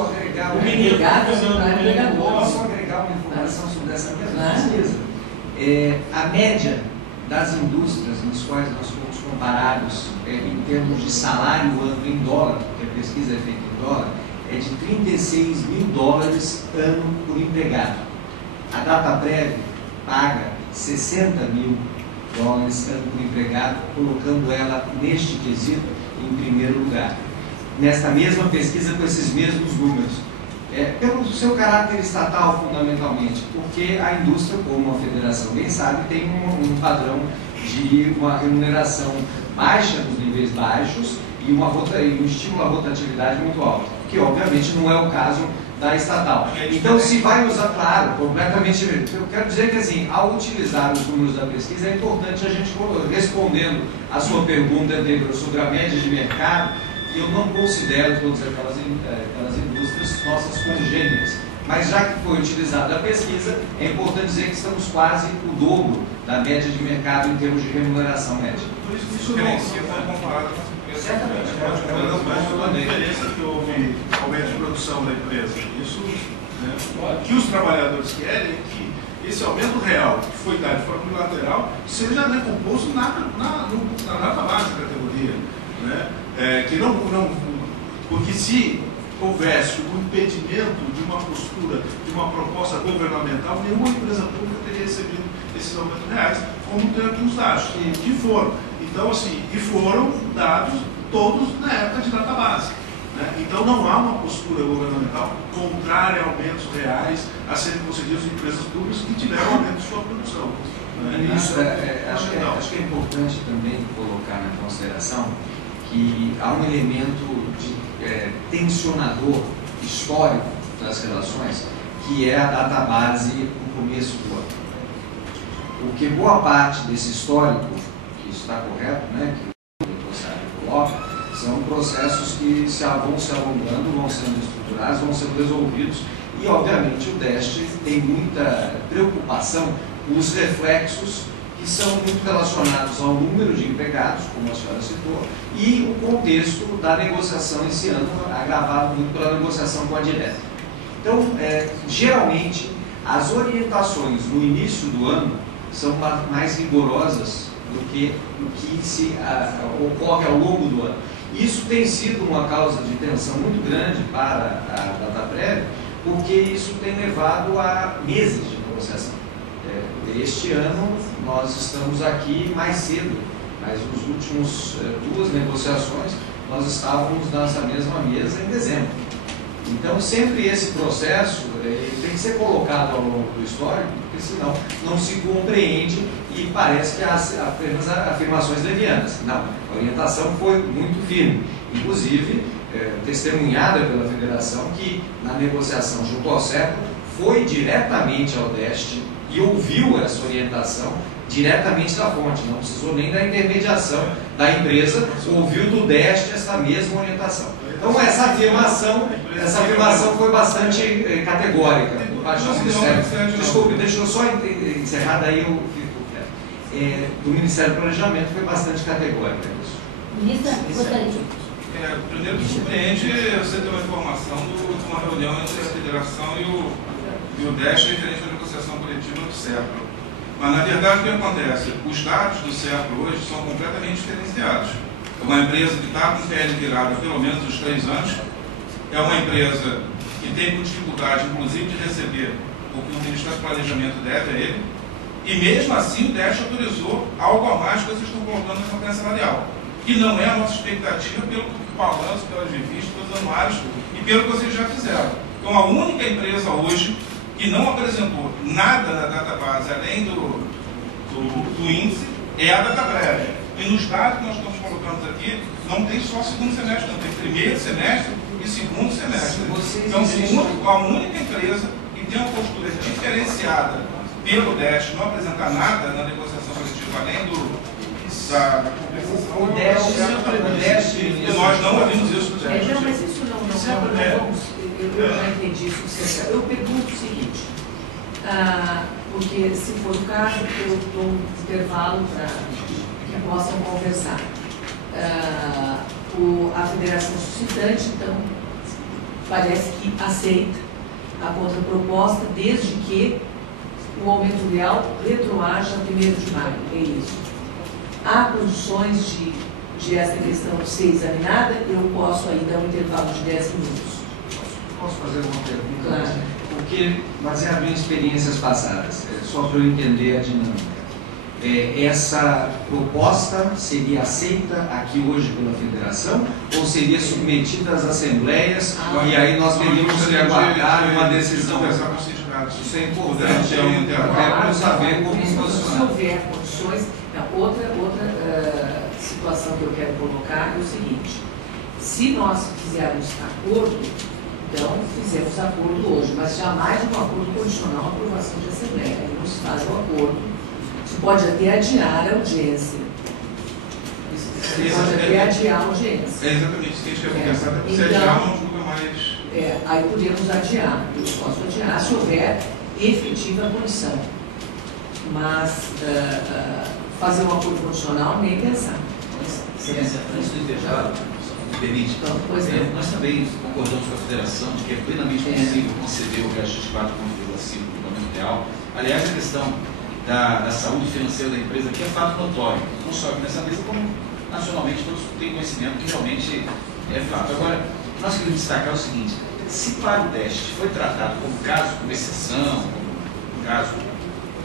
agregar uma informação sobre essa mesma pesquisa? A média das indústrias nas quais nós fomos comparados em termos de salário ano em dólar, porque a pesquisa é feita em dólar, é de $36 mil ano por empregado. A DataPrev paga $60 mil ano por empregado, colocando ela neste quesito em primeiro lugar. Nesta mesma pesquisa, com esses mesmos números. Pelo seu caráter estatal, fundamentalmente, porque a indústria, como a federação bem sabe, tem um padrão de uma remuneração baixa nos níveis baixos e um estímulo à rotatividade muito alto, que obviamente não é o caso da estatal. Então, se vai usar, claro, completamente diferente. Eu quero dizer que, assim, ao utilizar os números da pesquisa, é importante a gente, respondendo a sua pergunta anterior sobre a média de mercado, eu não considero todas aquelas indústrias nossas congêneres. Mas já que foi utilizada a pesquisa, é importante dizer que estamos quase o dobro da média de mercado em termos de remuneração média. Por isso diferencia quando comparado com as empresas. Certamente. Mas a diferença que houve aumento de produção da empresa. Isso, né, o que os trabalhadores querem é que esse aumento real, que foi dado de forma unilateral, seja recomposto na data base da categoria. Né? Porque se houvesse o impedimento de uma postura, de uma proposta governamental, nenhuma empresa pública teria recebido esses aumentos reais, como tem aqui os dados, que foram. Então, assim, e foram dados todos na época de database. Né? Então, não há uma postura governamental contrária a aumentos reais a serem concedidos em empresas públicas que tiveram aumento de sua produção. Né? Isso acho que é importante também colocar na consideração que há um elemento tensionador histórico das relações, que é a database no começo do ano. porque boa parte desse histórico, que está correto, né, que o Dr. Sérgio coloca, são processos que vão se alongando, vão sendo estruturados, vão sendo resolvidos, e obviamente o DEST tem muita preocupação com os reflexos que são muito relacionados ao número de empregados, como a senhora citou, e o contexto da negociação esse ano, agravado muito pela negociação com a direta. Então, geralmente, as orientações no início do ano são mais rigorosas do que o que ocorre ao longo do ano. Isso tem sido uma causa de tensão muito grande para a Dataprev, porque isso tem levado a meses de negociação. Este ano nós estamos aqui mais cedo, mas nos últimos 2 negociações nós estávamos nessa mesma mesa em dezembro. Então sempre esse processo tem que ser colocado ao longo do histórico, porque senão não se compreende e parece que há apenas afirmações levianas. Não, a orientação foi muito firme, inclusive testemunhada pela federação, que na negociação junto ao SECO foi diretamente ao DEST e ouviu essa orientação diretamente da fonte, não precisou nem da intermediação da empresa, ouviu do DEST essa mesma orientação. Então essa afirmação foi bastante categórica por parte do Ministério. Desculpe, deixa eu só encerrar, daí eu fico. Do Ministério do Planejamento foi bastante categórica isso. Ministra, gostaria de... Primeiro me surpreende você ter uma informação de uma reunião entre a federação e o DEST referente à negociação coletiva do SEPRO. Mas, na verdade, o que acontece? Os dados do SEPRO hoje são completamente diferenciados. É uma empresa que está com o PL virado há pelo menos uns 3 anos, é uma empresa que tem dificuldade, inclusive, de receber o que o Ministério do Planejamento deve a ele, e mesmo assim o DEST autorizou algo a mais que vocês estão colocando na campanha salarial, que não é a nossa expectativa pelo balanço, pelas revistas, pelos anuários e pelo que vocês já fizeram. Então, a única empresa hoje que não apresentou nada na database além do índice é a Dataprev. E nos dados que nós estamos colocando aqui, não tem só segundo semestre, não tem primeiro semestre e segundo semestre. Então, a única empresa que tem uma postura diferenciada pelo DEST, não apresentar nada na negociação coletiva além da compensação. O DEST, e nós não ouvimos isso do DEST. Não, mas isso não vamos. Eu já entendi isso que você quer. Eu pergunto o seguinte, porque se for o caso, eu dou um intervalo para que possam conversar. A Federação Suscitante, então, parece que aceita a contraproposta, desde que o aumento real retroaja a 1º de maio. É isso. Há condições de essa questão ser examinada? Eu posso aí dar um intervalo de 10 minutos. Posso fazer uma pergunta? Claro. Porque, baseado em experiências passadas, só para eu entender a dinâmica, essa proposta seria aceita aqui hoje pela Federação ou seria submetida às assembleias e aí nós teríamos que aguardar uma decisão? Isso é importante, para saber como se posicionar. Se houver condições, outra situação que eu quero colocar é o seguinte: se nós fizermos acordo, então fizemos acordo hoje, mas jamais um acordo condicional à aprovação de assembleia. Aí não se faz um acordo, se pode até adiar a audiência. Pode até adiar a audiência. É exatamente isso que a gente quer conversar. Se adiar, não julga mais. Aí podemos adiar, eu posso adiar se houver efetiva condição. Mas fazer um acordo condicional, nem pensar. Antes do intervalo, me permite, nós também concordamos com a Federação de que é plenamente possível conceder o reajuste de 4,5% do Parlamento Real. Aliás, a questão da saúde financeira da empresa aqui é fato notório, não só aqui nessa mesa, como nacionalmente todos têm conhecimento que realmente é fato. Agora, nós queremos destacar o seguinte: se para o DEST foi tratado como caso com exceção, como caso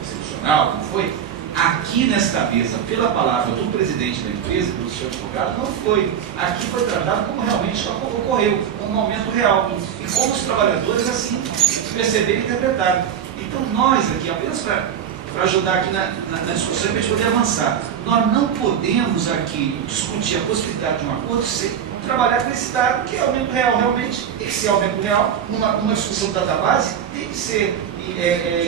excepcional, como foi, aqui nesta mesa, pela palavra do presidente da empresa, do seu advogado, não foi. Aqui foi tratado como realmente ocorreu, como um aumento real. E como os trabalhadores assim perceberam e interpretaram. Então nós aqui, apenas para ajudar aqui na discussão, para a gente poder avançar, nós não podemos aqui discutir a possibilidade de um acordo sem trabalhar com esse dado, que é aumento real. Realmente, esse aumento real, numa discussão da database, tem que ser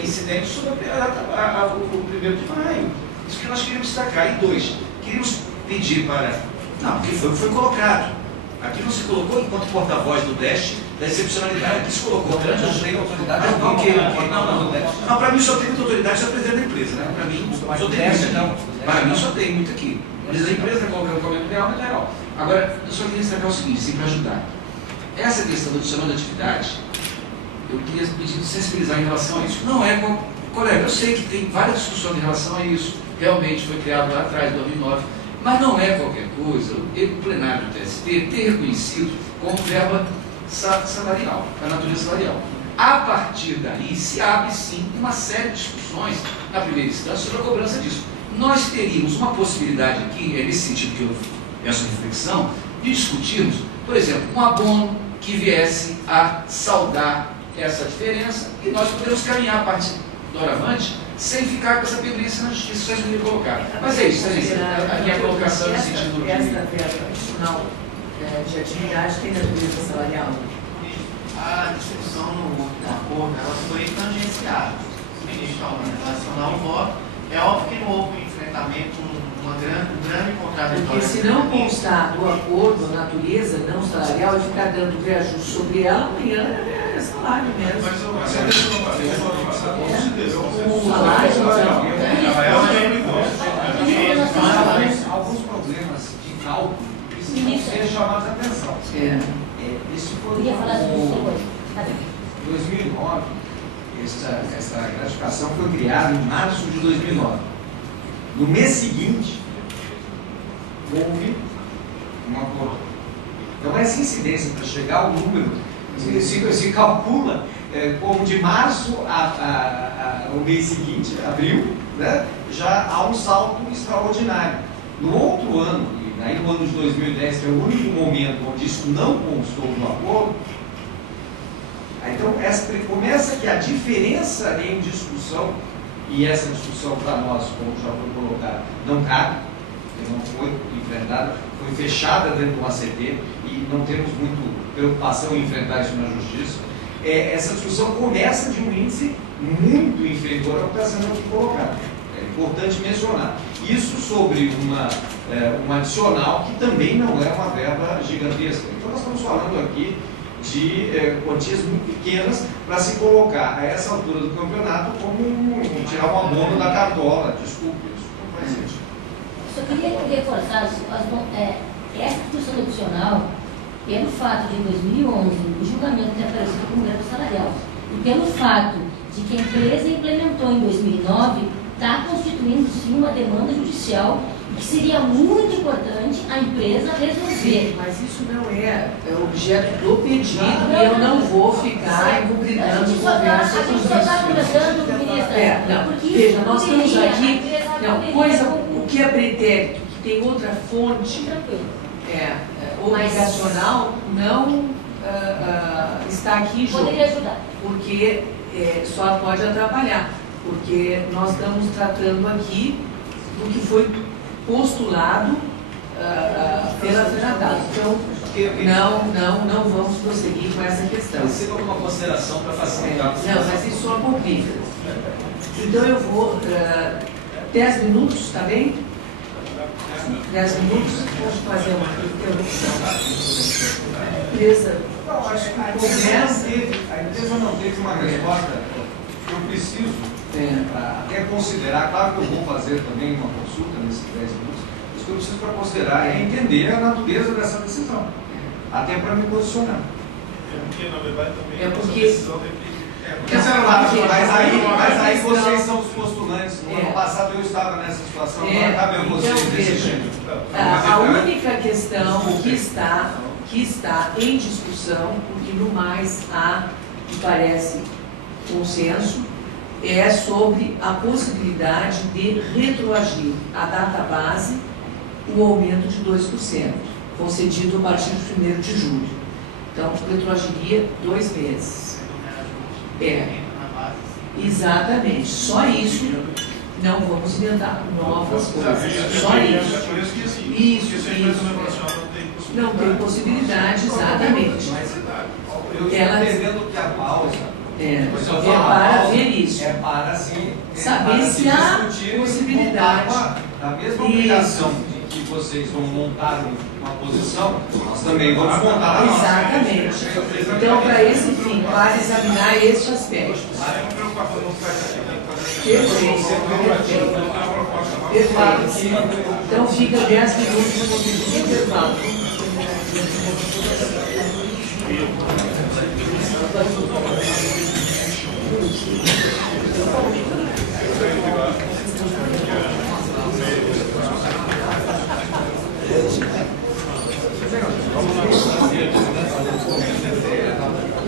incidentes sobre o 1º de maio. Isso que nós queríamos destacar. E 2, queríamos pedir para... Não, porque foi colocado. Aqui não se colocou enquanto porta-voz do DEST da excepcionalidade. Aqui se colocou grande autoridade. Não, para mim só tem muita autoridade só presidente da empresa, né? Para mim só tem muito aqui. Para mim só tem muito aqui. Mas a empresa colocando como é real, não é real. Agora, eu só queria destacar o seguinte, sempre para ajudar. Essa questão do adicional de atividade, eu queria pedir sensibilizar em relação a isso. Não é, colega, eu sei que tem várias discussões em relação a isso. Realmente foi criado lá atrás, em 2009. Mas não é qualquer coisa o plenário do TST ter reconhecido como verba salarial, a natureza salarial. A partir daí, se abre sim uma série de discussões, na primeira instância, sobre a cobrança disso. Nós teríamos uma possibilidade aqui, é nesse sentido que eu peço reflexão, de discutirmos, por exemplo, um abono que viesse a saldar essa diferença e nós podemos caminhar a partir do doravante sem ficar com essa pendência na justiça, só isso que eu ia colocar. Mas é isso, a minha colocação no sentido de... Esta verba adicional de atividade tem natureza salarial? A discussão no acordo, ela foi tangenciada. O ministro Almir, relacionar o voto, é óbvio que não houve um enfrentamento, um grande contraditório. Porque se não constar do acordo a natureza não salarial e ficar dando reajuste sobre ela, amanhã é salário mesmo. Mas O salário alguns problemas de cálculo precisam ser chamados a atenção. Esse foi Eu ia falar sobre isso hoje. Em 2009, essa gratificação foi criada em março de 2009. No mês seguinte, houve um acordo. Então, essa incidência para chegar ao número, se calcula como de março ao mês seguinte, abril, né, já há um salto extraordinário. No outro ano, e aí no ano de 2010, que é o único momento onde isso não constou no acordo, então começa que a diferença em discussão, e essa discussão para nós, como já foi colocado, não cabe, não foi enfrentada, foi fechada dentro do ACT e não temos muito preocupação em enfrentar isso na justiça. Essa discussão começa de um índice muito inferior ao que está sendo aqui colocado. É importante mencionar. Isso sobre uma adicional que também não é uma verba gigantesca. Então nós estamos falando aqui de quantias muito pequenas para se colocar a essa altura do campeonato como tirar um abono da cartola. Desculpe, isso não faz sentido. Só queria reforçar essa discussão adicional pelo fato de, em 2011, o julgamento ter aparecido como verba salarial e pelo fato de que a empresa implementou em 2009, está constituindo sim uma demanda judicial que seria muito importante a empresa resolver. Mas isso não é objeto do pedido e eu não vou ficar encobridando o governo. A gente só está conversando, ministra. Veja, nós estamos aqui, o que é pretérito, que tem outra fonte obrigacional, não está aqui em jogo. Poderia ajudar. Porque só pode atrapalhar, porque nós estamos tratando aqui do que foi postulado pela Fernanda. Então, não vamos prosseguir com essa questão. Receba alguma consideração para facilitar. Não, mas isso só complica. Então eu vou 10 minutos, está bem? 10 minutos, vamos fazer uma interrupção. Empresa. Não, acho que a empresa não teve uma resposta. Eu preciso até considerar, claro que eu vou fazer também uma consulta nesses 10 minutos, mas o que eu preciso para considerar é entender a natureza dessa decisão, até para me posicionar. Porque, na verdade, também porque decisão mas aí vocês são os postulantes. No ano passado eu estava nessa situação, agora cabe a vocês decidirem. A única questão que está em discussão, porque no mais há, que parece, consenso, é sobre a possibilidade de retroagir a data base o aumento de 2%, concedido a partir de 1º de julho. Então, retroagiria 2 meses. Exatamente. Só isso. Não vamos inventar novas coisas. Só isso. Isso. Não tem possibilidade, exatamente. Eu estou entendendo que a pausa É Pois eu para falo, ver isso. É para assim, Saber para se há discutir e possibilidade. montar a mesma Isso. obrigação de que vocês vão montar uma posição, nós também vamos montar a nossa. Exatamente. Então, para esse fim, para examinar estes aspectos. Perfeito. Então, fica 10 minutos no momento de intervalo.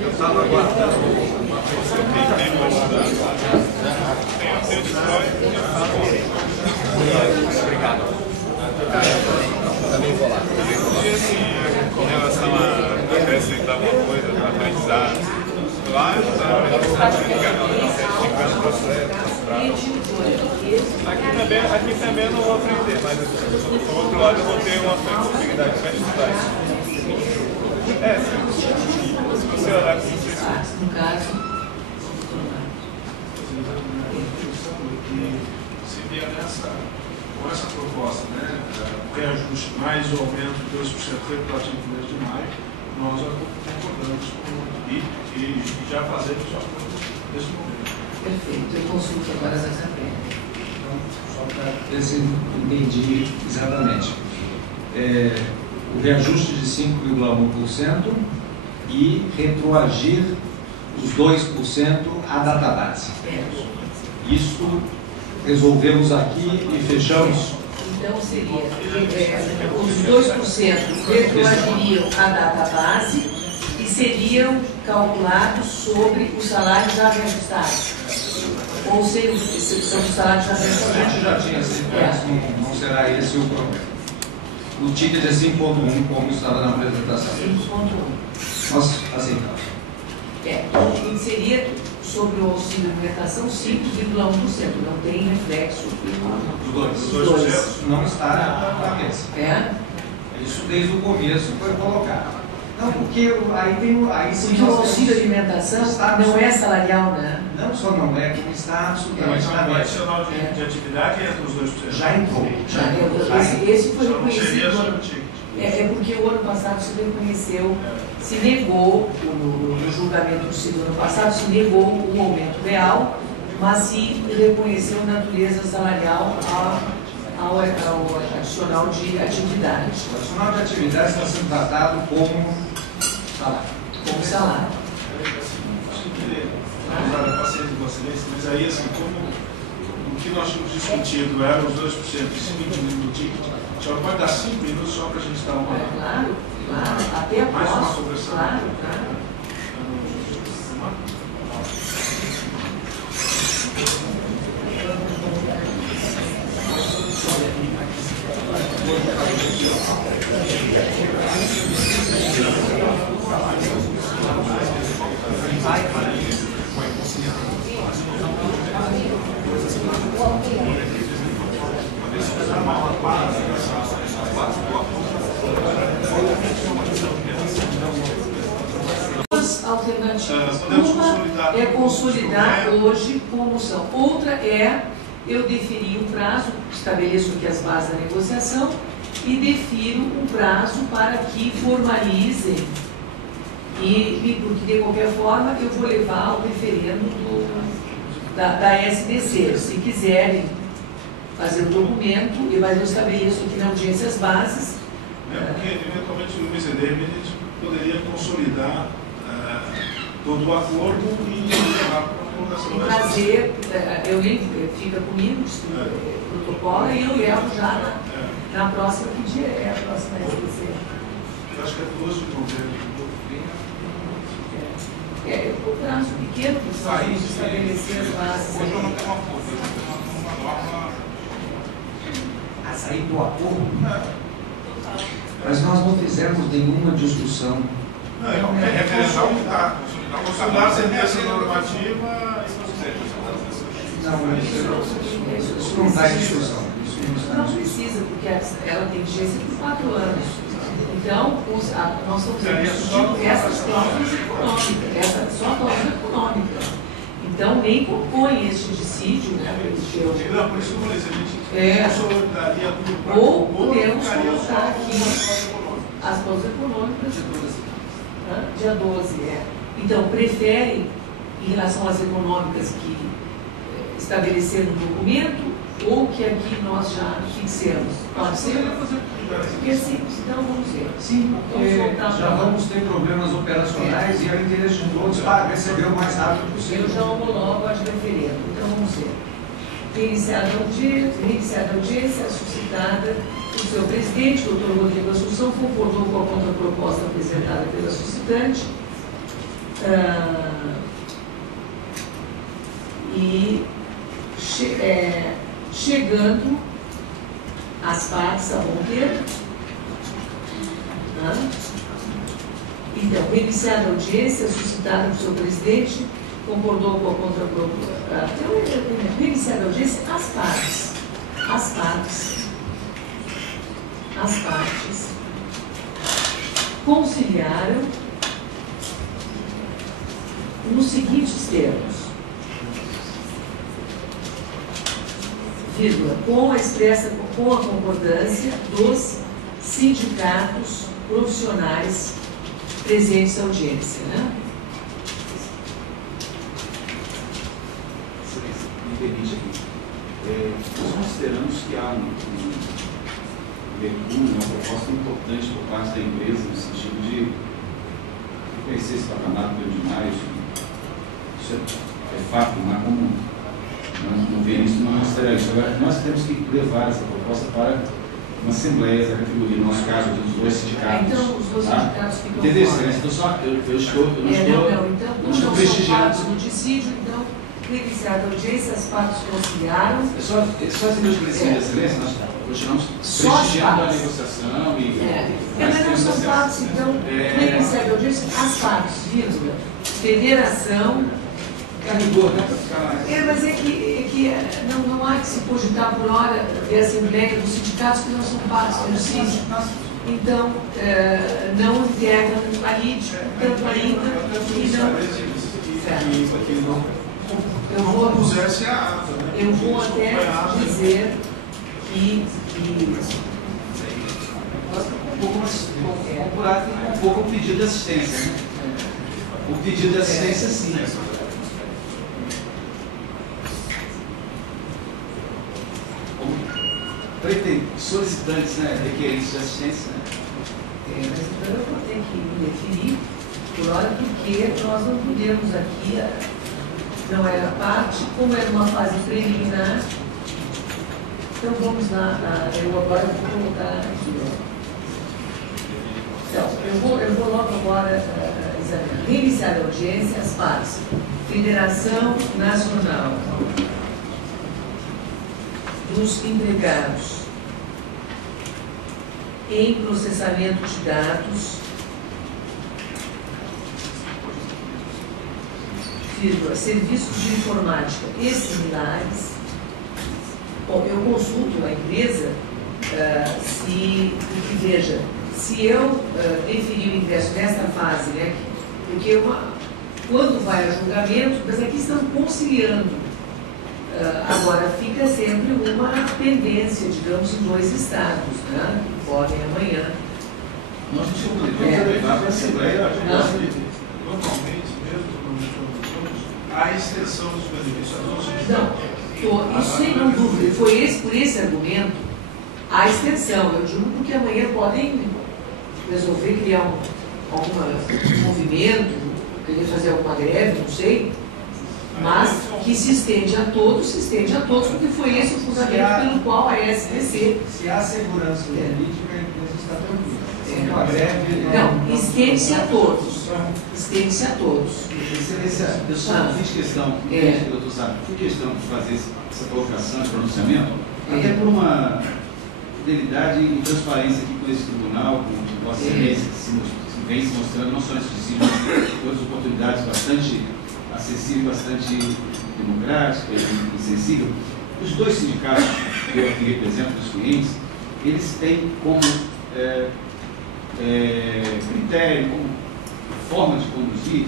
Eu estava aguardando. Obrigado. Também vou lá. E assim, com relação a acrescentar uma coisa para aprendizado, lá eu estava aqui também eu não vou aprender, mas do outro lado eu vou ter uma flexibilidade para estudar isso. Se você olhar com vocês. No caso, se vier com essa proposta, né, o reajuste mais o aumento de 2% retroativo no mês de maio, nós concordamos e já fazemos o acordo nesse momento. perfeito. Eu consulto agora essa pena. Só para ver se entendi exatamente. O reajuste de 5,1% e retroagir os 2% à database. Isso resolvemos aqui e fechamos. Então, seria os 2% retroagiriam à database e seriam calculados sobre os salários já reajustados. Ou seja, são os salários já A gente reajustados. já tinha sido, não será esse o problema. O ticket é 5,1, como estava na apresentação. 5,1. Nós aceitamos. E seria sobre o auxílio alimentação 5,1%. Não tem reflexo. Os dois. Não está na mesa. Isso desde o começo foi colocado. Não, porque aí sim. Porque o auxílio alimentação não é salarial, né? Não só não é, como está absolutamente na Mas o mesa. adicional de atividade entra os 2%. Já entrou. Esse foi Só não seria reconhecido. só no ticket. É porque o ano passado se reconheceu, se negou, no julgamento do ano passado, se negou o aumento real, mas se reconheceu a natureza salarial ao adicional de atividade. O adicional de atividade está sendo tratado como salário. Como salário. Usar a paciência de vocês, mas aí, assim, como o que nós tínhamos discutido era os 2% e 5 minutos do ticket, só pode dar 5 minutos só para a gente dar uma. Claro, até a mais uma próxima. conversa. Claro. Alternativas. Uma é consolidar hoje como são. Outra é eu definir um prazo, estabeleço aqui as bases da negociação e defino um prazo para que formalizem porque de qualquer forma eu vou levar ao referendo da SDC. Se quiserem fazer o documento, mas eu estabeleço aqui na audiência as bases. Porque eventualmente no MCD a gente poderia consolidar todo o acordo e levar para a prorrogação da Trazer, fica comigo, protocolo, e eu levo já na próxima, que dia é a próxima SDC? Eu acho que é 12 de novembro. É um prazo pequeno para a gente estabelecer as bases. Hoje eu não tenho uma norma. A sair do acordo? Mas nós não fizemos nenhuma discussão. Não, é referencial que está. Consolidar a sentença normativa e Não, isso não está em discussão. Não precisa, porque ela tem vigência por 4 anos. Então, nós estamos discutindo essas cláusulas econômicas, só a cláusula econômica. Então, nem compõe este dissídio, né? Não, por isso que eu falei, se a gente daria tudo ou podemos colocar aqui as cláusulas econômicas. Dia 12, Então, preferem, em relação às econômicas, que estabelecer no documento, ou que aqui nós já fixemos? Pode ser? Porque assim, então vamos ver. Sim, já vamos ter problemas operacionais e é o interesse de todos para receber o mais rápido possível. Eu já homologo as referendo. Então vamos ver. Reiniciada a audiência suscitada o seu presidente, Dr. Rodrigo Assunção, concordou com a contraproposta apresentada pela suscitante chegando as partes a bom termo. Então, reiniciada a audiência suscitada por seu presidente, concordou com a contraproposta. Então, reiniciada a audiência, as partes conciliaram nos seguintes termos, vírgula, com a concordância dos sindicatos profissionais presentes à audiência, né? Excelência, me permite aqui. Nós consideramos que há uma proposta importante por parte da empresa, no sentido de reconhecer esse patamar do ordinário. Isso é fato, não há como não ver isso no Ministério. Agora, nós temos que levar essa proposta para uma assembleia da categoria, no nosso caso, dos dois sindicatos. Então, os dois sindicatos ficam entendeu, fora. Excelência? Eu não estou prestigiando. No dissídio, então, reiniciada a audiência, as partes conciliaram. Só entender os princípios, Excelência, nós continuamos prestigiando a negociação e... Mas não são partes, então, reiniciada a audiência, as partes, vírgula, federação... Carregou, né? Mas é que não há que se cogitar por hora de assembleia dos sindicatos que não são partes do síndico. Então, não integram a LID, tanto ainda que não. Eu vou até dizer que um pouco o pedido de assistência, né? O pedido de assistência, sim. Solicitantes, né? Requerentes de assistência, né? Mas então eu vou ter que me definir por hora, porque nós não podemos aqui, não era parte, como era uma fase preliminar. Então vamos lá, eu agora vou colocar aqui, Então, eu vou logo agora examinar. Reiniciar a audiência, as partes. Federação Nacional dos Empregados em processamento de dados, serviços de informática e similares. Bom, eu consulto a empresa veja, se eu definir o ingresso nesta fase, né, porque quando vai a julgamento, mas aqui estão conciliando. Agora, fica sempre uma pendência, digamos, em dois estados, né? Que podem amanhã. Nós não podemos levar para a Assembleia. Normalmente, mesmo há extensão dos benefícios. Não, isso sem dúvida. Foi por esse argumento, a extensão. Eu digo porque amanhã podem resolver criar algum movimento, querer fazer alguma greve, não sei. Mas que se estende a todos, porque foi esse o fundamento pelo qual a SPC... Se há segurança jurídica, a empresa está tranquila. A greve... Não, estende-se a todos. Estende-se a todos. Excelência, eu só fiz questão, doutor Sábio, de fazer essa colocação, esse pronunciamento, até por uma fidelidade e transparência aqui com esse tribunal, com Vossa Excelência, que vem se mostrando, não só nesse dissídio, mas todas as oportunidades bastante acessível, bastante democrática e sensível. Os dois sindicatos que eu aqui represento, os clientes, eles têm como critério, como forma de conduzir,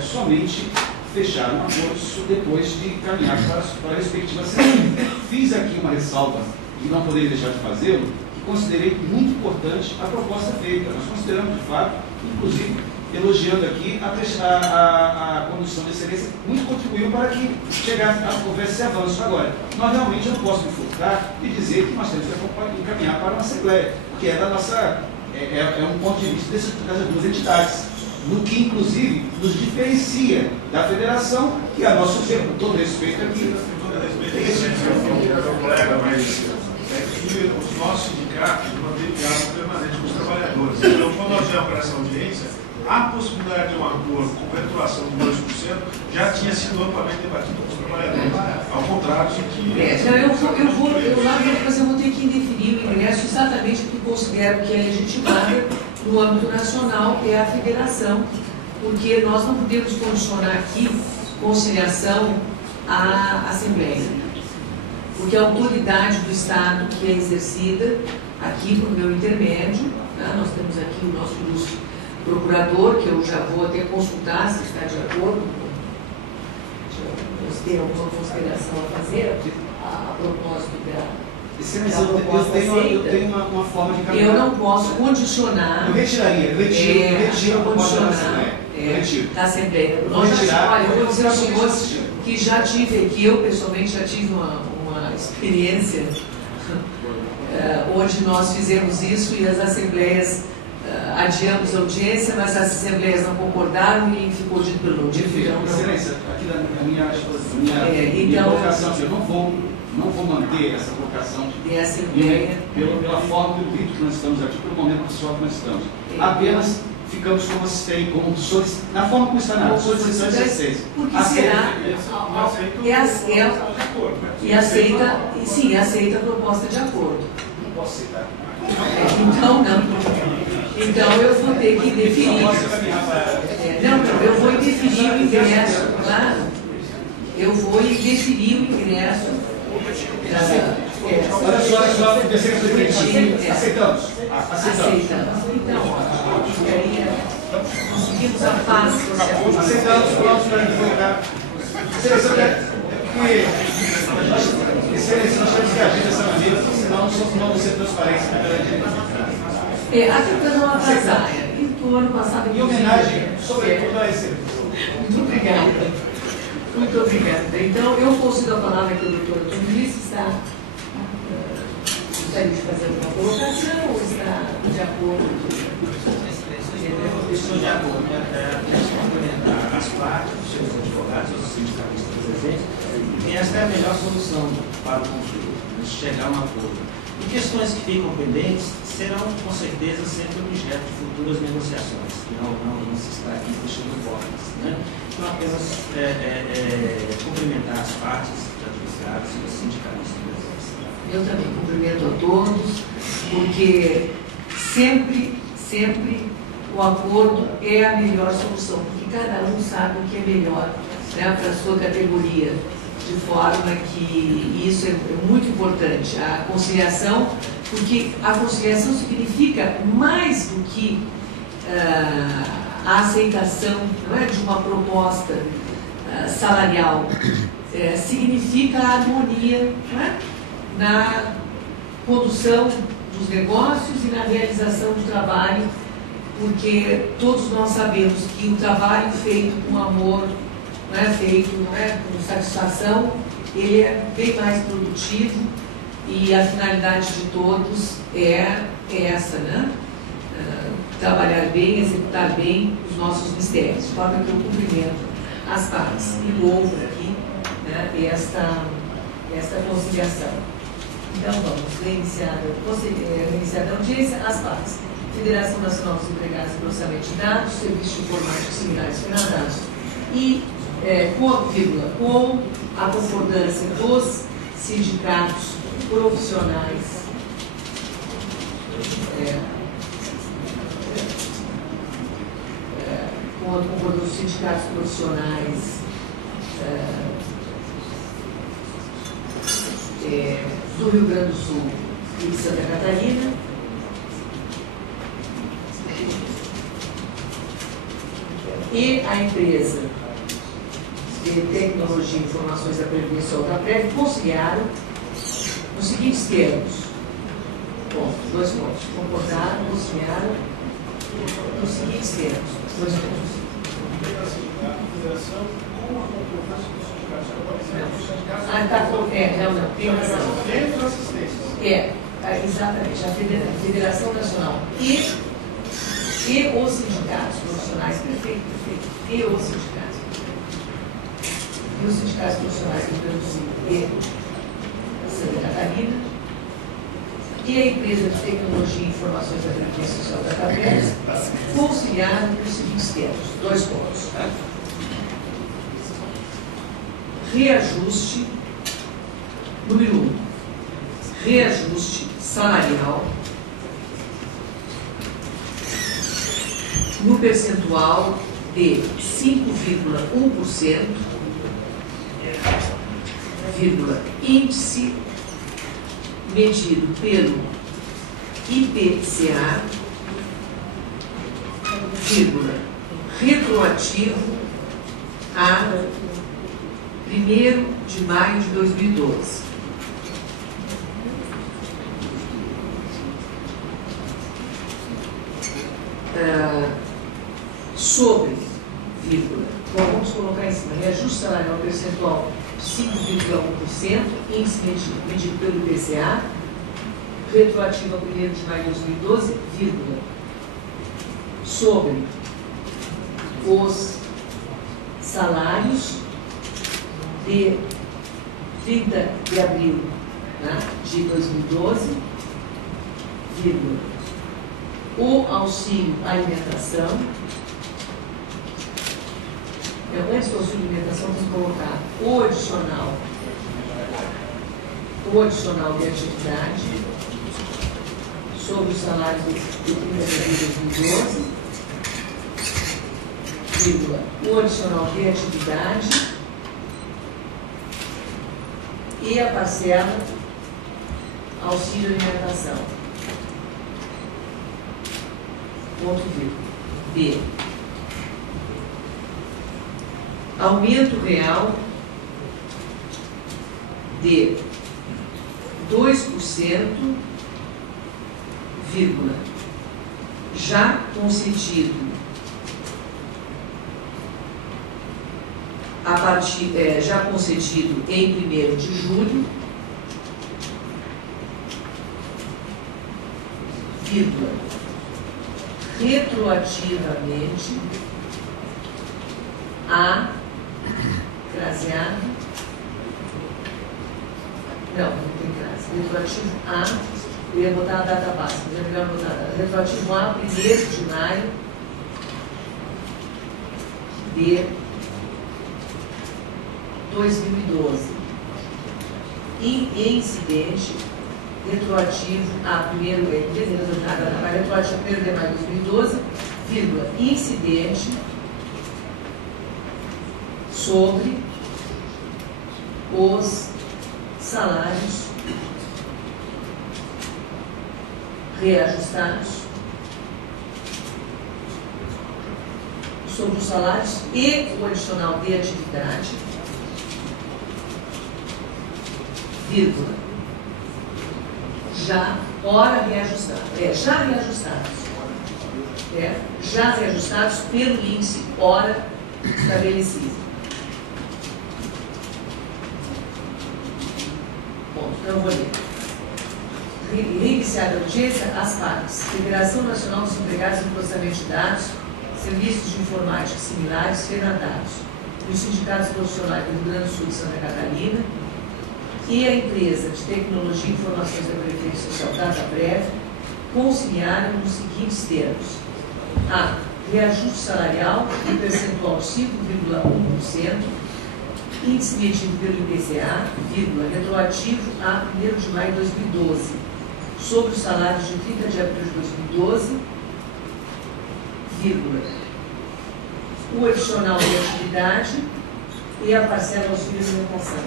somente fechar um acordo depois de caminhar para a respectiva Assembleia. Fiz aqui uma ressalva, e não poderia deixar de fazê-lo, que considerei muito importante a proposta feita. Nós consideramos, de fato, inclusive, elogiando aqui a condução de excelência, muito contribuiu para que houvesse esse avanço. Agora, nós realmente não posso me furtar e dizer que nós temos que encaminhar para uma Assembleia, porque é um ponto de vista dessas duas entidades, no que, inclusive, nos diferencia da federação, que a nosso ver, com todo respeito aqui, tem esse colega, mas que os nossos sindicatos mantêm diálogo permanente com os trabalhadores. Então, quando nós viemos para essa audiência, a possibilidade de um acordo com returação de 2% já tinha sido amplamente debatido com os trabalhadores, ao contrário de que... Mas eu vou ter que definir o ingresso exatamente porque considero que é legitimada no âmbito nacional, que é a federação, porque nós não podemos condicionar aqui conciliação à Assembleia, porque a autoridade do Estado que é exercida aqui por meu intermédio, tá? Nós temos aqui o nosso ilustre procurador, que eu já vou até consultar se está de acordo com... Tem alguma consideração a fazer a propósito eu tenho uma forma de caminhar. Eu não posso condicionar. Eu retiro a proposta da Assembleia. Da Assembleia. Olha, eu vou dizer aos senhores que já tive aqui, eu pessoalmente já tive uma experiência onde nós fizemos isso e as assembleias adiamos a audiência, mas as assembleias não concordaram e ficou dito pelo Excelência, aqui na minha colocação, eu não vou manter essa colocação de assembleia pela forma, pelo rito que nós estamos aqui, pelo momento pessoal que nós estamos. Apenas ficamos como assistente, na forma como está na solicitação de assistência. Porque será aceita a proposta de acordo. Não posso aceitar. Então, não. Então, eu vou ter que definir. Eu vou definir o ingresso, claro. Eu vou definir o ingresso. Olha só, aceitamos. Então, conseguimos a paz. Aceitamos, vamos para divulgar. Excelência, nós temos que agir dessa maneira, senão não vamos ser transparentes na verdade. Até para não atrasar. E do ano passado... Em homenagem, sobretudo a esse. Muito obrigada. Muito obrigada. Então, eu consigo a palavra que o doutor Antônio Luiz está... gostaria de fazer uma colocação ou está de acordo? Estou de acordo. Quero complementar as partes, os seus advogados, os sindicalistas presentes, e esta é a melhor solução para o conflito, chegar a um acordo. E questões que ficam pendentes serão, com certeza, sempre objeto de futuras negociações. Não se está aqui fechando portas. Né? Então, apenas cumprimentar as partes, os advogados e os sindicalistas presentes. Eu também cumprimento a todos, porque sempre o acordo é a melhor solução, porque cada um sabe o que é melhor, né, para a sua categoria, de forma que isso é muito importante. A conciliação, porque a conciliação significa mais do que a aceitação, não é, de uma proposta salarial, significa a harmonia, não é, na condução dos negócios e na realização do trabalho, porque todos nós sabemos que o trabalho feito com amor, feito com satisfação, ele é bem mais produtivo e a finalidade de todos é essa, né? Trabalhar bem, executar bem os nossos mistérios, de forma que eu cumprimento as partes e louvo aqui, né, esta conciliação. Então vamos reiniciar a audiência, as partes. Federação Nacional dos Empregados e Processamento de Dados, Serviços Informáticos Similares Finalizados e com a concordância dos sindicatos profissionais com a concordância dos sindicatos profissionais do Rio Grande do Sul e de Santa Catarina, e a empresa de tecnologia e informações da Previdência Social da Prev conciliaram nos seguintes termos. Bom, 2 pontos. Concordaram, conciliaram nos seguintes termos. 2 pontos. Ah, tá, não, tem razão. Exatamente, a Federação Nacional e os sindicatos profissionais, perfeito, e os sindicatos. E os sindicatos profissionais do Rio Grande do Sul e Santa Catarina, e a empresa de tecnologia e informações da Previdência Social da Catarina conciliaram nos seguintes termos. 2 pontos. Reajuste, número 1, reajuste salarial no percentual de 5,1%, índice medido pelo IPCA, retroativo a 1º de maio de 2012. Sobre, vírgula, vamos colocar em cima, reajuste salarial percentual de 5,1%, índice medido pelo IPCA, retroativo a 1º de maio de 2012, vírgula, sobre os salários de 30 de abril, né, de 2012, vírgula, o auxílio alimentação. Antes do auxílio alimentação, vamos colocar o adicional de atividade sobre os salários de 30 de abril de 2012, vírgula, o adicional de atividade e a parcela auxílio alimentação. Ponto vírgula. B. Aumento real de 2%, vírgula, já concedido já concedido em 1º de julho, vírgula, retroativamente a craseado, não tem crase, retroativo a, eu ia botar a data básica, mas é melhor botar a data, retroativo a 1º de maio de 2012, e incidente retroativo a 1º retroativo a 1º de maio de 2012, vírgula, incidente sobre os salários reajustados, sobre os salários e o adicional de atividade, vírgula, já reajustados pelo índice hora estabelecido. Bom, então eu vou ler. Reiniciada a audiência, as partes. Federação Nacional dos Empregados em Processamento de Dados, Serviços de Informática Similares, FENADADOS, e os sindicatos profissionais do Rio Grande do Sul e Santa Catarina, e a empresa de tecnologia e informações da Previdência Social DataPrev conciliaram nos seguintes termos: a. Reajuste salarial de percentual de 5,1%, índice medido pelo IPCA, vírgula, retroativo a 1º de maio de 2012, sobre os salários de 30 de abril de 2012, vírgula, o adicional de atividade e a parcela auxílio alimentação.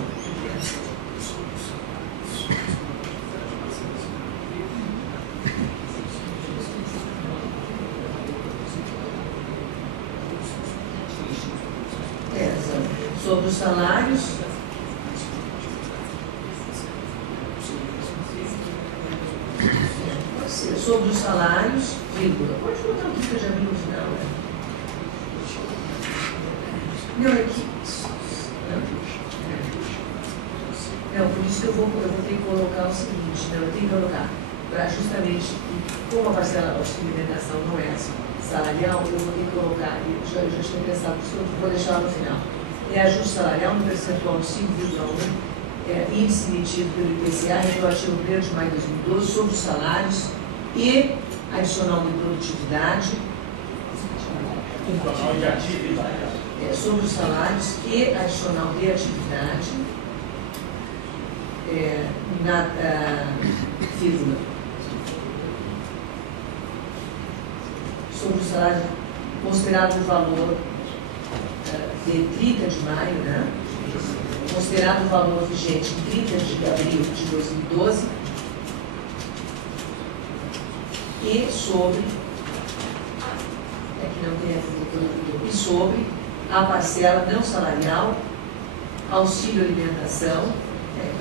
Sobre os salários, pode ser, sobre os salários, vírgula. Pode botar o que eu já vi no final, né? Não, é que... Não, por isso que eu vou ter que colocar o seguinte, não, eu tenho que colocar, para justamente, como a parcela de alimentação não é salarial, eu vou ter que colocar, eu já tinha pensado, isso eu vou deixar no final. Reajuste salarial no percentual de 5,1, índice emitido pelo IPCA, retroativo 1º de maio de 2012, sobre os salários e adicional de produtividade, sobre os salários e adicional de atividade, vírgula. Sobre o salário, considerado o valor de 30 de maio, né? Considerado o valor vigente em 30 de abril de 2012 e sobre, aqui não tem a e sobre a parcela não salarial, auxílio alimentação,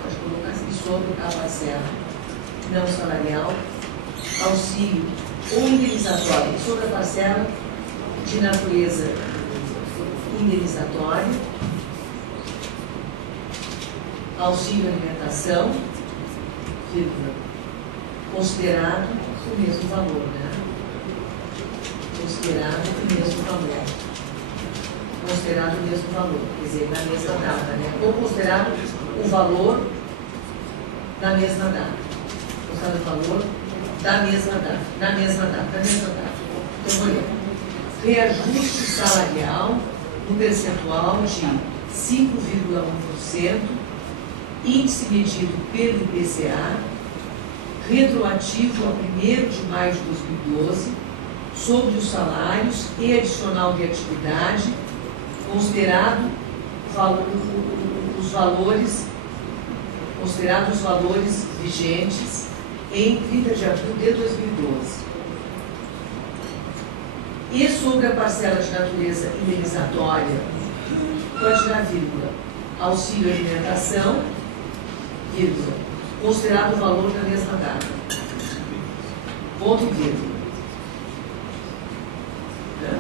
pode colocar assim, sobre a parcela não salarial, auxílio ou indenizatório, sobre a parcela de natureza indenizatória, auxílio alimentação, vírgula, considerado o mesmo valor, né? Considerado o mesmo valor. Considerado o mesmo valor, quer dizer, na mesma data, né? Ou considerado o valor na mesma data. Considerado o valor da mesma data, na mesma data, da mesma data. Então, vou ler. Reajuste salarial no percentual de 5,1%, índice medido pelo IPCA, retroativo a 1º de maio de 2012, sobre os salários e adicional de atividade, considerado os valores vigentes em 30 de abril de 2012. E sobre a parcela de natureza indenizatória, pode tirar vírgula, auxílio alimentação, vírgula, considerado o valor da mesma data. Ponto e vírgula. Então.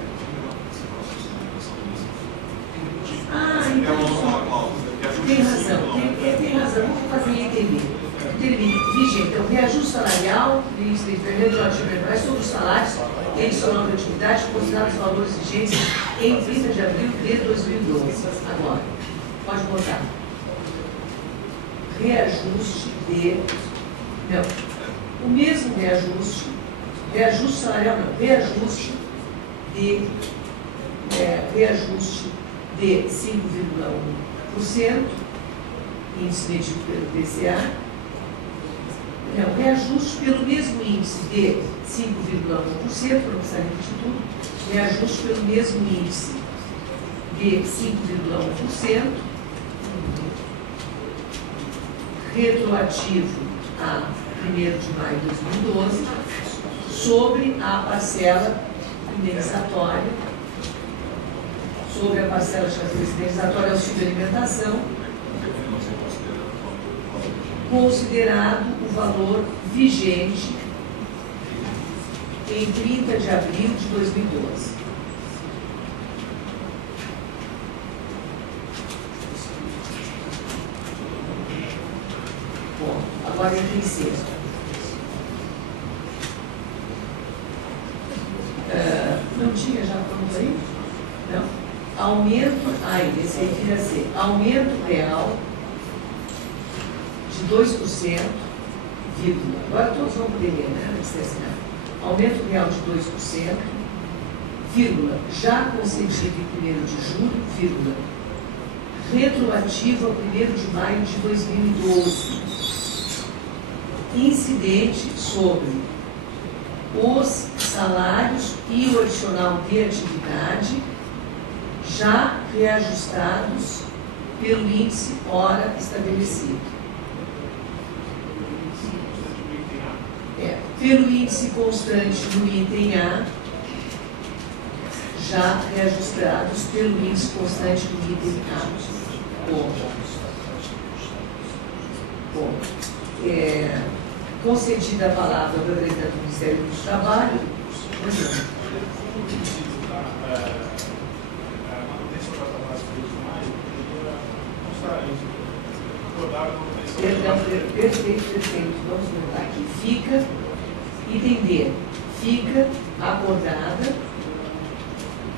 Tem razão. Vamos fazer em entender. Vigente, então, reajuste salarial, retroativo sobre os salários e adicional de atividade, considerados os valores vigentes em 30 de abril de 2012. Agora, pode botar. Reajuste de. Não. O mesmo reajuste salarial, não. Reajuste de 5,1%, índice medido pelo IPCA. Não, reajuste pelo mesmo índice de 5,1%, não precisa repetir tudo, reajuste pelo mesmo índice de 5,1%, retroativo a 1º de maio de 2012, sobre a parcela indenizatória, sobre a parcela de natureza indenizatória auxílio de alimentação, considerado o valor vigente em 30 de abril de 2012. Bom, agora item 6. Não tinha já pronto aí? Não? Aumento, esse aí queria ser aumento real de 2%, vírgula. Agora todos vão poder ler, né? Antes de assinar. Aumento real de 2%, vírgula, já concedido em 1º de julho, vírgula, retroativo a 1º de maio de 2012, incidente sobre os salários e o adicional de atividade já reajustados pelo índice hora estabelecido. Pelo índice constante no item A, já reajustados pelo índice constante no item A. Bom, concedida a palavra ao representante do Ministério do Trabalho. Perfeito. Vamos voltar aqui. Fica, entender, fica acordada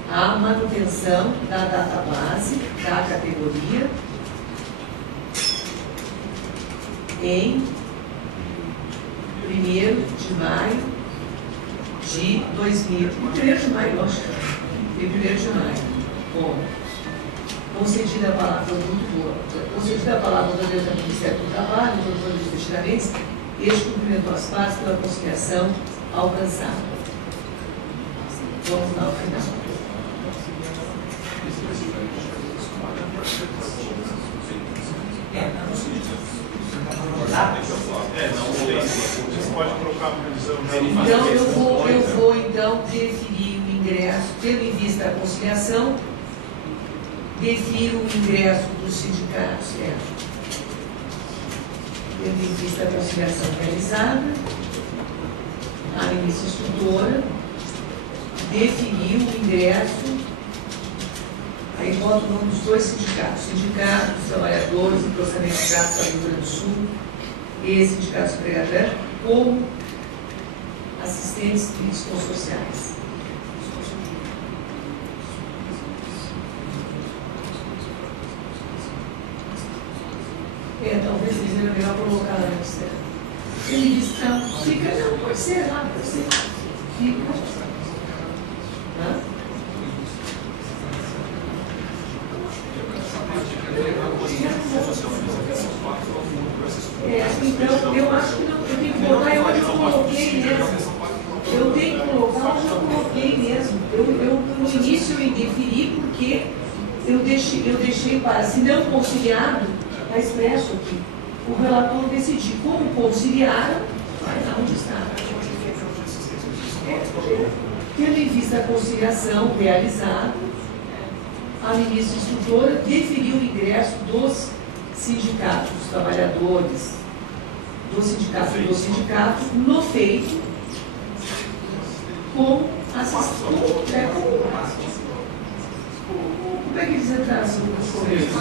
a manutenção da database da categoria em 1º de maio de 2000. 1º de maio, acho. Em 1º de maio. Bom, concedida a palavra, muito boa. Concedida a palavra ao representante do Ministério do Trabalho, do doutor Luiz Tiradentes, este cumprimentou as partes pela conciliação alcançada. Vamos lá ao final. Então, eu vou então definir o ingresso, tendo em vista a conciliação, defiro o ingresso dos sindicatos, tendo em vista a conciliação realizada, a ministra instrutora definiu o ingresso, aí bota o nome dos dois sindicatos, Sindicato dos Trabalhadores e Processamento do Rio Grande do Sul e Sindicatos Empregadores, como assistentes críticos consorciais. Talvez seja melhor colocar lá no externo. Ele disse, não, fica, não, pode ser lá, pode ser. Fica. Então, eu acho que não, eu tenho que botar onde eu coloquei mesmo. Eu tenho que colocar onde eu coloquei mesmo. No início eu indeferi porque eu deixei para, se não conciliado, está expresso aqui. O relator decidiu. Como conciliaram, vai lá onde está. Tendo em vista a conciliação realizada, a ministra instrutora deferiu o ingresso dos sindicatos, dos trabalhadores, do sindicato no feito, com assistência. Como é que eles entraram no começo? Eles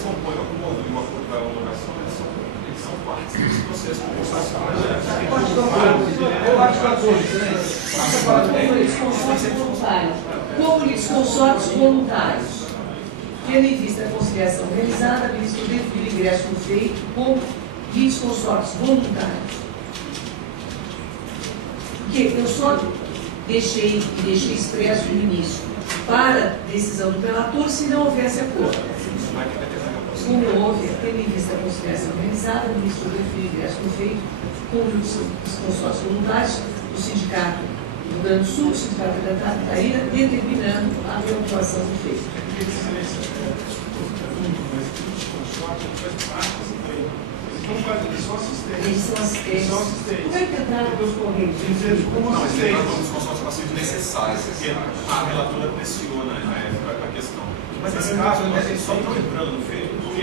compõem o acordo de uma homologação, eles são partes desse processo Como eles consortes voluntários. Tendo em vista a conciliação realizada, a ministra definiu o ingresso no feito como consortes voluntários. Porque eu só deixei expresso no início para decisão do relator se não houvesse acordo. Como houve, tendo em vista a conciliação realizada, o ministro definiu o ingresso no feito como os consórcios voluntários do Sindicato do Rio Grande do Sul, o Sindicato da Catarina, determinando a reautuação do feito. Eles são assistentes. Eles são assistentes. Como é que entraram nos correios? Não, mas aí nós vamos consórcios passivos necessários, porque a relatora pressiona na época a questão. Mas nesse caso, eles só estão entrando no feito porque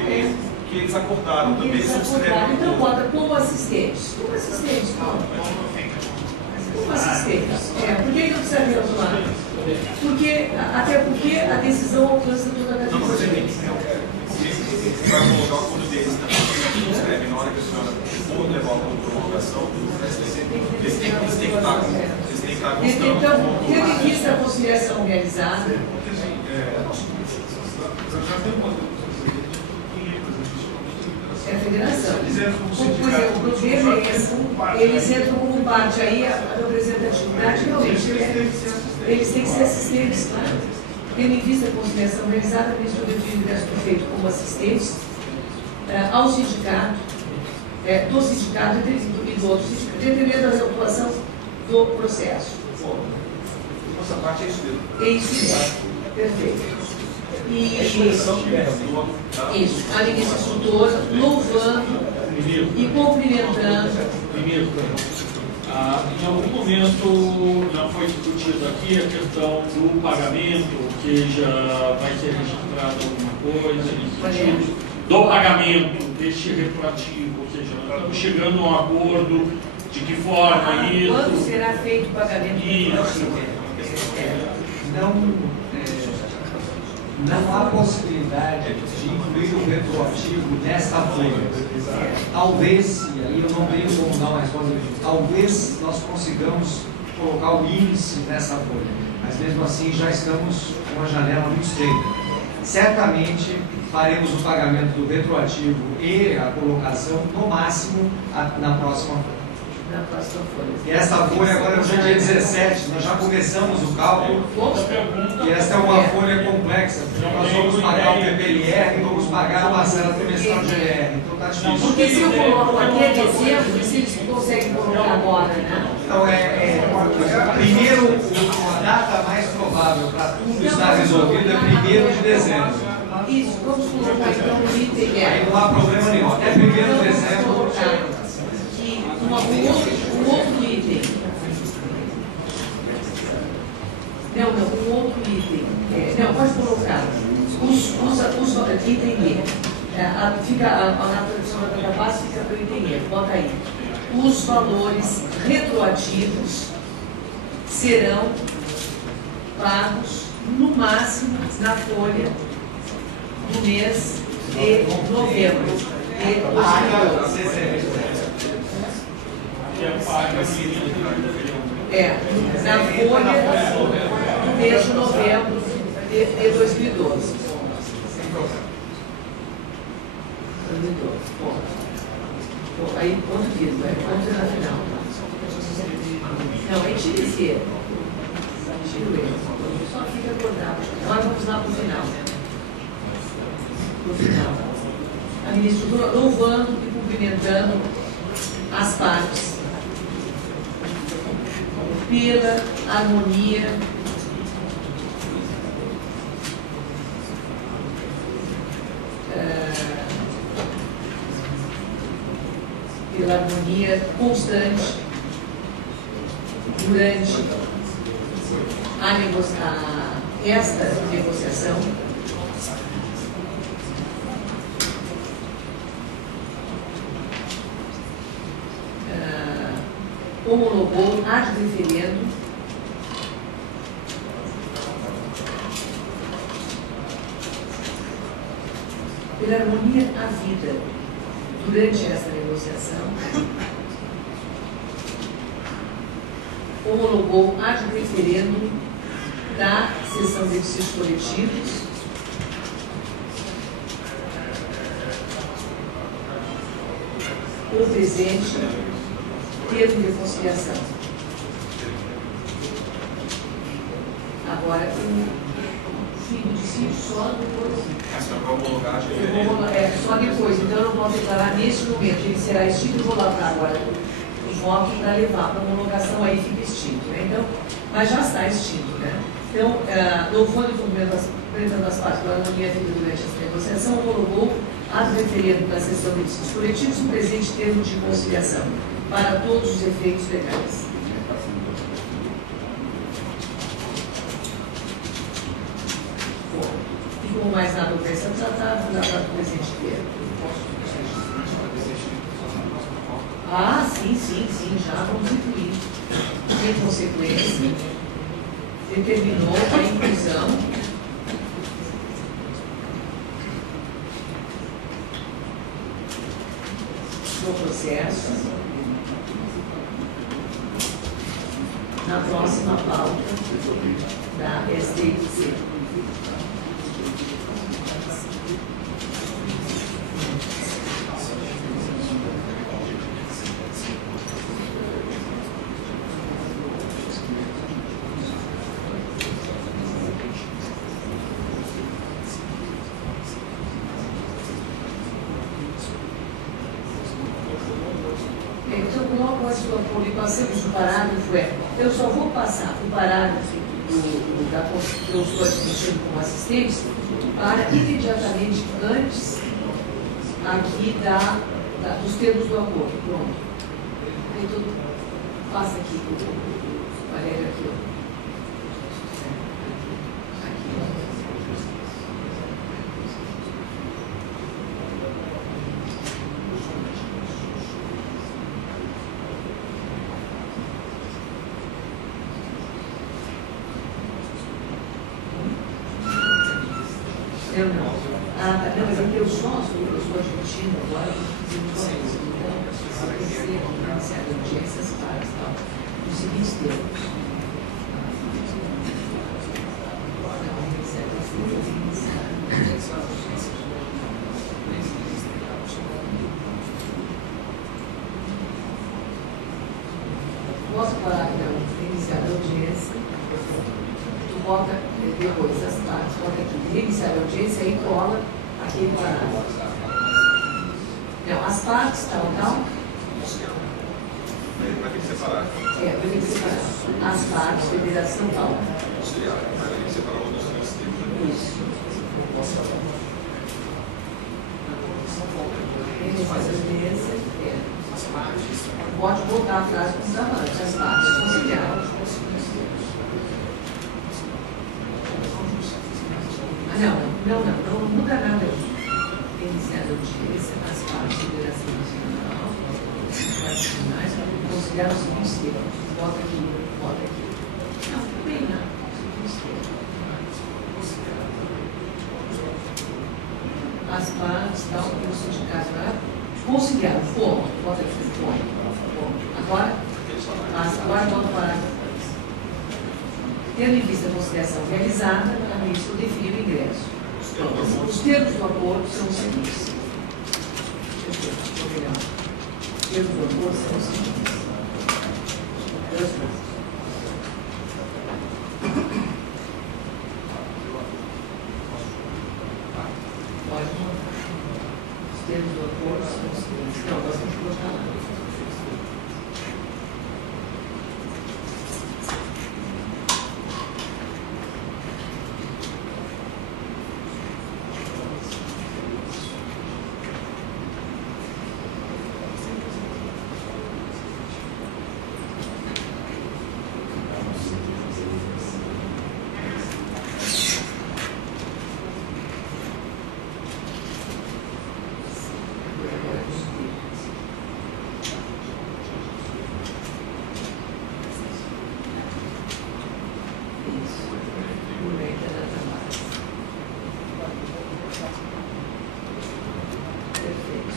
eles acordaram também. Eles acordaram, então bota como assistentes. Como assistentes, Paulo? Como assistentes. Por que não precisa reautuar? Até porque a decisão alcança toda a categoria. Não, mas vai colocar o acordo deles também. Escreve na hora que a senhora for levar o acordo de prorrogação, eles têm que estar constando. Então, tendo em vista a conciliação realizada, é a federação. Por exemplo, o problema é esse, eles entram como parte aí, a representatividade realmente eles têm que ser assistentes, claro. Tendo em vista a conciliação realizada, a ministra definiu o ingresso do feito como assistentes ao sindicato, do sindicato e do outro sindicato, determinando a reautuação do processo. Nossa parte é isso mesmo. É isso mesmo. Perfeito. Isso, a ministra instrutora louvando e cumprimentando. Em algum momento não foi discutido aqui a questão do pagamento, que já vai ser registrado alguma coisa nesse sentido. do pagamento deste retroativo, ou seja, nós estamos chegando a um acordo de que forma isso... Quando será feito o pagamento? Não há possibilidade de incluir o retroativo nesta folha. Talvez, e aí eu não tenho como dar uma resposta, talvez nós consigamos colocar o índice nessa folha, mas mesmo assim já estamos com uma janela muito estreita. Certamente faremos o pagamento do retroativo e a colocação no máximo na próxima folha. Na próxima folha. E esta folha agora é o dia 17, nós já começamos o cálculo. E esta é uma folha complexa, porque nós vamos pagar o PPLR e vamos pagar a parcela trimestral de GR. Então está difícil. Porque se eu coloco aqui é dezembro, se eles conseguem colocar agora, né? Então primeiro, a data mais provável para tudo estar resolvido é 1º de dezembro. Isso, vamos colocar então o item. Aí não há problema nenhum. Até 1º de dezembro. Um outro item. Um outro item. Não, pode colocar. Item E. Fica a tradução da data base fica para o item E. Bota aí. Os valores retroativos serão pagos no máximo na folha do mês de novembro de 2012. Na folha do mês de novembro de 2012. Aí, ponto disso, ponto na final. Não, aí tira esse erro. Tira o erro. Só fica acordado. Agora vamos lá para o final. No final. A ministra louvando e cumprimentando as partes pela harmonia constante durante esta negociação. Homologou ad referendo pela harmonia havida durante esta negociação, homologou ad referendo da sessão de exercícios coletivos o presente termo de conciliação. Agora, o fim do dissídio só depois. Só depois, então eu não posso declarar neste momento, ele será extinto, eu vou lá para agora o voto para levar para a homologação, aí fica extinto, né? Então, mas já está extinto, né? Então, louvando e cumprimentando as partes pela harmonia vida durante essa negociação, homologou ad referendo da sessão de dissídios coletivos o presente termo de conciliação para todos os efeitos legais. Bom, e como mais nada vai ser tratado, dá para o presente termo. Sim, já vamos incluir. Em consequência, determinou a inclusão do processo na próxima pauta da STIC. Passamos o parágrafo, eu só vou passar o parágrafo que eu estou discutindo como assistente para imediatamente antes aqui dos termos do acordo. Pronto. Então, passa aqui o Valério aqui. Eu não. Ah, tá. Não, mas eu estou admitindo agora que então, você precisa iniciar a audiência as partes, tal, nos seguintes termos. Posso parar, então, iniciar a audiência, tu bota depois as partes, bota aqui, iniciar a audiência e cola aquele parágrafo. Não, as partes, tal. Vai ter que separar. Vai ter que separar. As partes, federação, tal. Vai ter que separar os dois termos. Isso. Ele faz a audiência, pode botar a frase com os avanços, as partes conciliadas. Não muda nada. Iniciar a audiência, as partes de federação nacional, as partes finais, conciliar os seguintes termos. Bota aqui. Não tem nada. As partes, tal, o sindicato vai conciliar, ponto. Bota aqui, ponto. Agora bota o parágrafo. Tendo em vista a conciliação realizada, a ministra define o ingresso. Os termos do acordo são os seguintes. Os termos do acordo são os seguintes. Pode mandar. Os termos do acordo são os seguintes. Não, nós vamos colocar lá.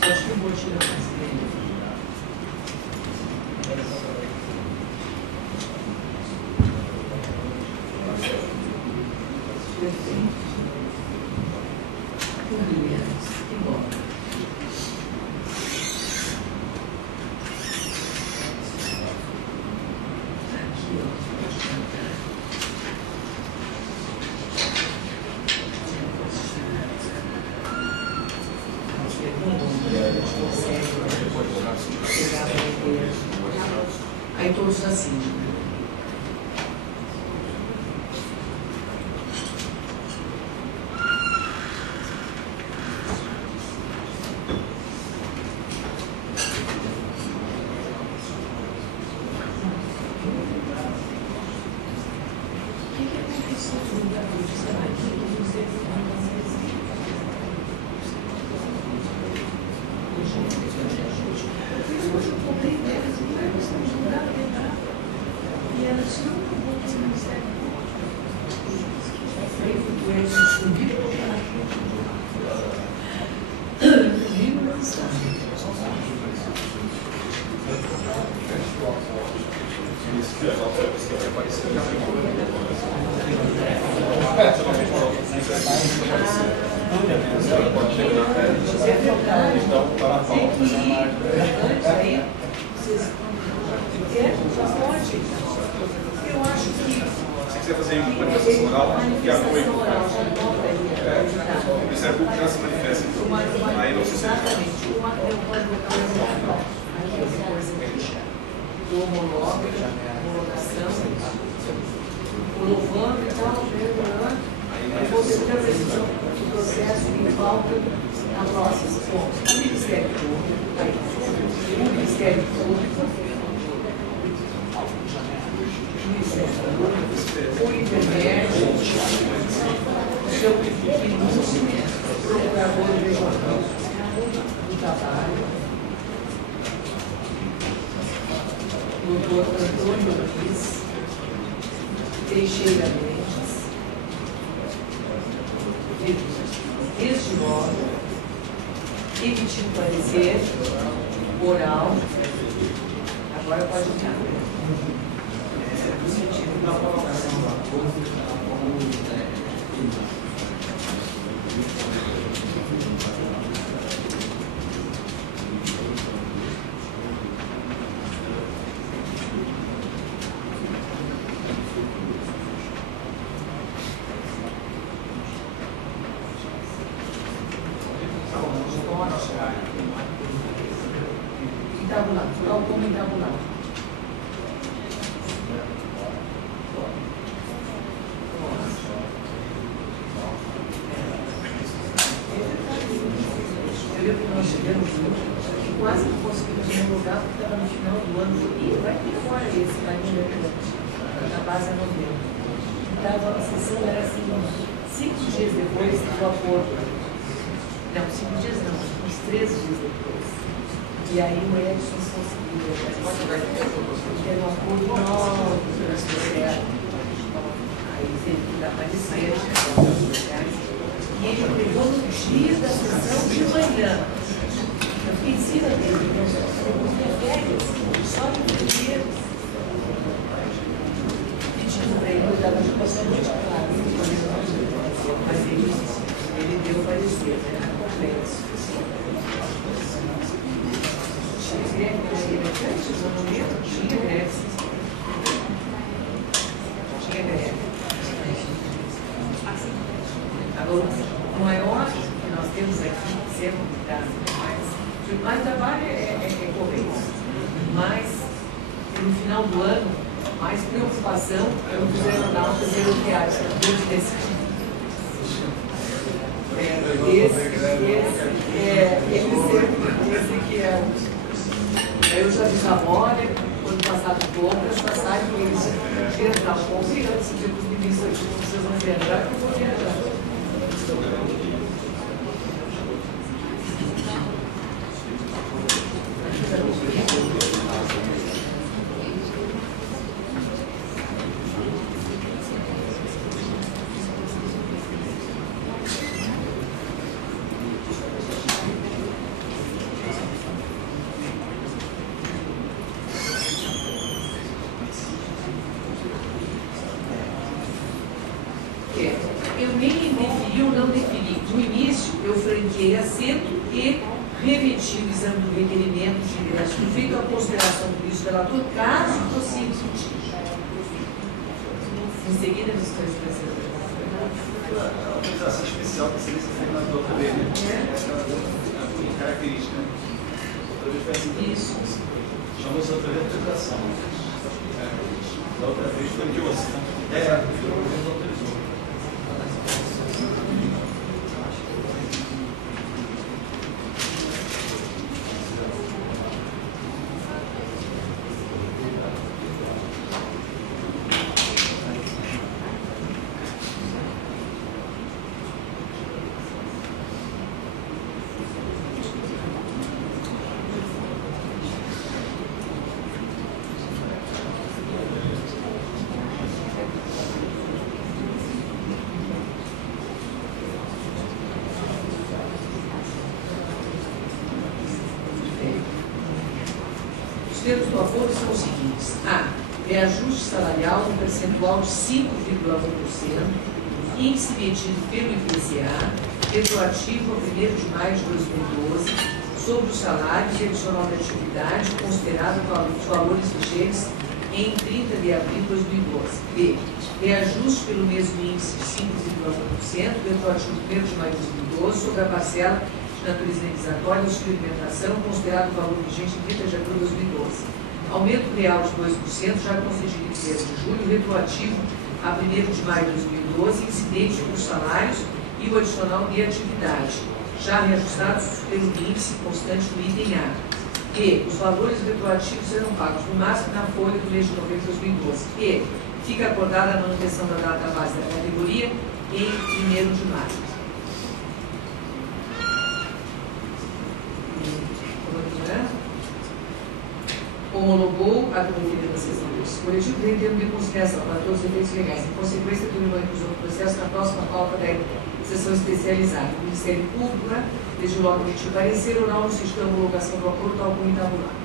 Acho que eu vou tirar mais dele. Perfeito. Que bom. Aqui, ó. Aí todos assim. Teixeira Mendes, de voto, emitir parecer oral. Agora pode entrar. No sentido da colocação do acordo Como entabulado. Eu lembro que nós chegamos aqui, quase não conseguimos homologar, porque estava no final do ano. E vai ter fora esse, vai ter a base é novembro. Então, a sessão era assim, uns 5 dias depois do acordo. Não, 5 dias não, uns 13 dias depois. E aí o Edson conseguiu, ter um acordo novo, aí teve que dar parecer, e ele pegou no dia da sessão de manhã. Eu fiquei em cima dele, eu tinha férias, só em fevereiro, pedindo para ele cuidar da ocupação muito clara, mas ele deu parecer, era complexo. Tinha greve. Agora, o maior que nós temos aqui, sempre mais trabalho é correio, mas no final do ano, mais preocupação é o dos aeronautas europeus, esse que é. Eu já disse a Mória, quando passado poucas passagens, eles entravam confiando, esse tipo de ministro aqui, vocês vão viajar, eu vou viajar. Eu nem deferi ou não deferi. No início, eu franqueei assento e remeti o exame do requerimento de ingresso, feito a consideração do ministro relator, caso fosse discutir. Em seguida, as questões precisas. A autorização especial da excelência Fernando do governo. É característica. Isso. Chamou-se autorização. Da outra vez foi que o assento. Autorizou. Os termos do acordo são os seguintes: A. Reajuste salarial no percentual de 5,1%, índice medido pelo IPCA, retroativo a 1º de maio de 2012, sobre os salários e adicional de atividade, considerado os valores vigentes em 30 de abril de 2012. B. Reajuste pelo mesmo índice de 5,1%, retroativo a 1º de maio de 2012, sobre a parcela natureza indenizatória e auxílio alimentação, considerado o valor vigente em 30 de abril de 2012. Aumento real de 2%, já concedido em 1º de julho, retroativo a 1º de maio de 2012, incidente nos salários e o adicional de atividade, já reajustados pelo índice constante do item A. E os valores retroativos serão pagos no máximo na folha do mês de novembro de 2012. E fica acordada a manutenção da data base da categoria em 1º de maio. Homologou a comitê da sessão Esse coletivo tem termo de conciliação para todos os efeitos legais. Em consequência, terminou a inclusão do processo na próxima pauta da sessão especializada. O Ministério Público, né, desde logo emitiu parecer ou não no sistema de homologação do acordo, tal como entabulado.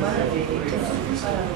Maravilha.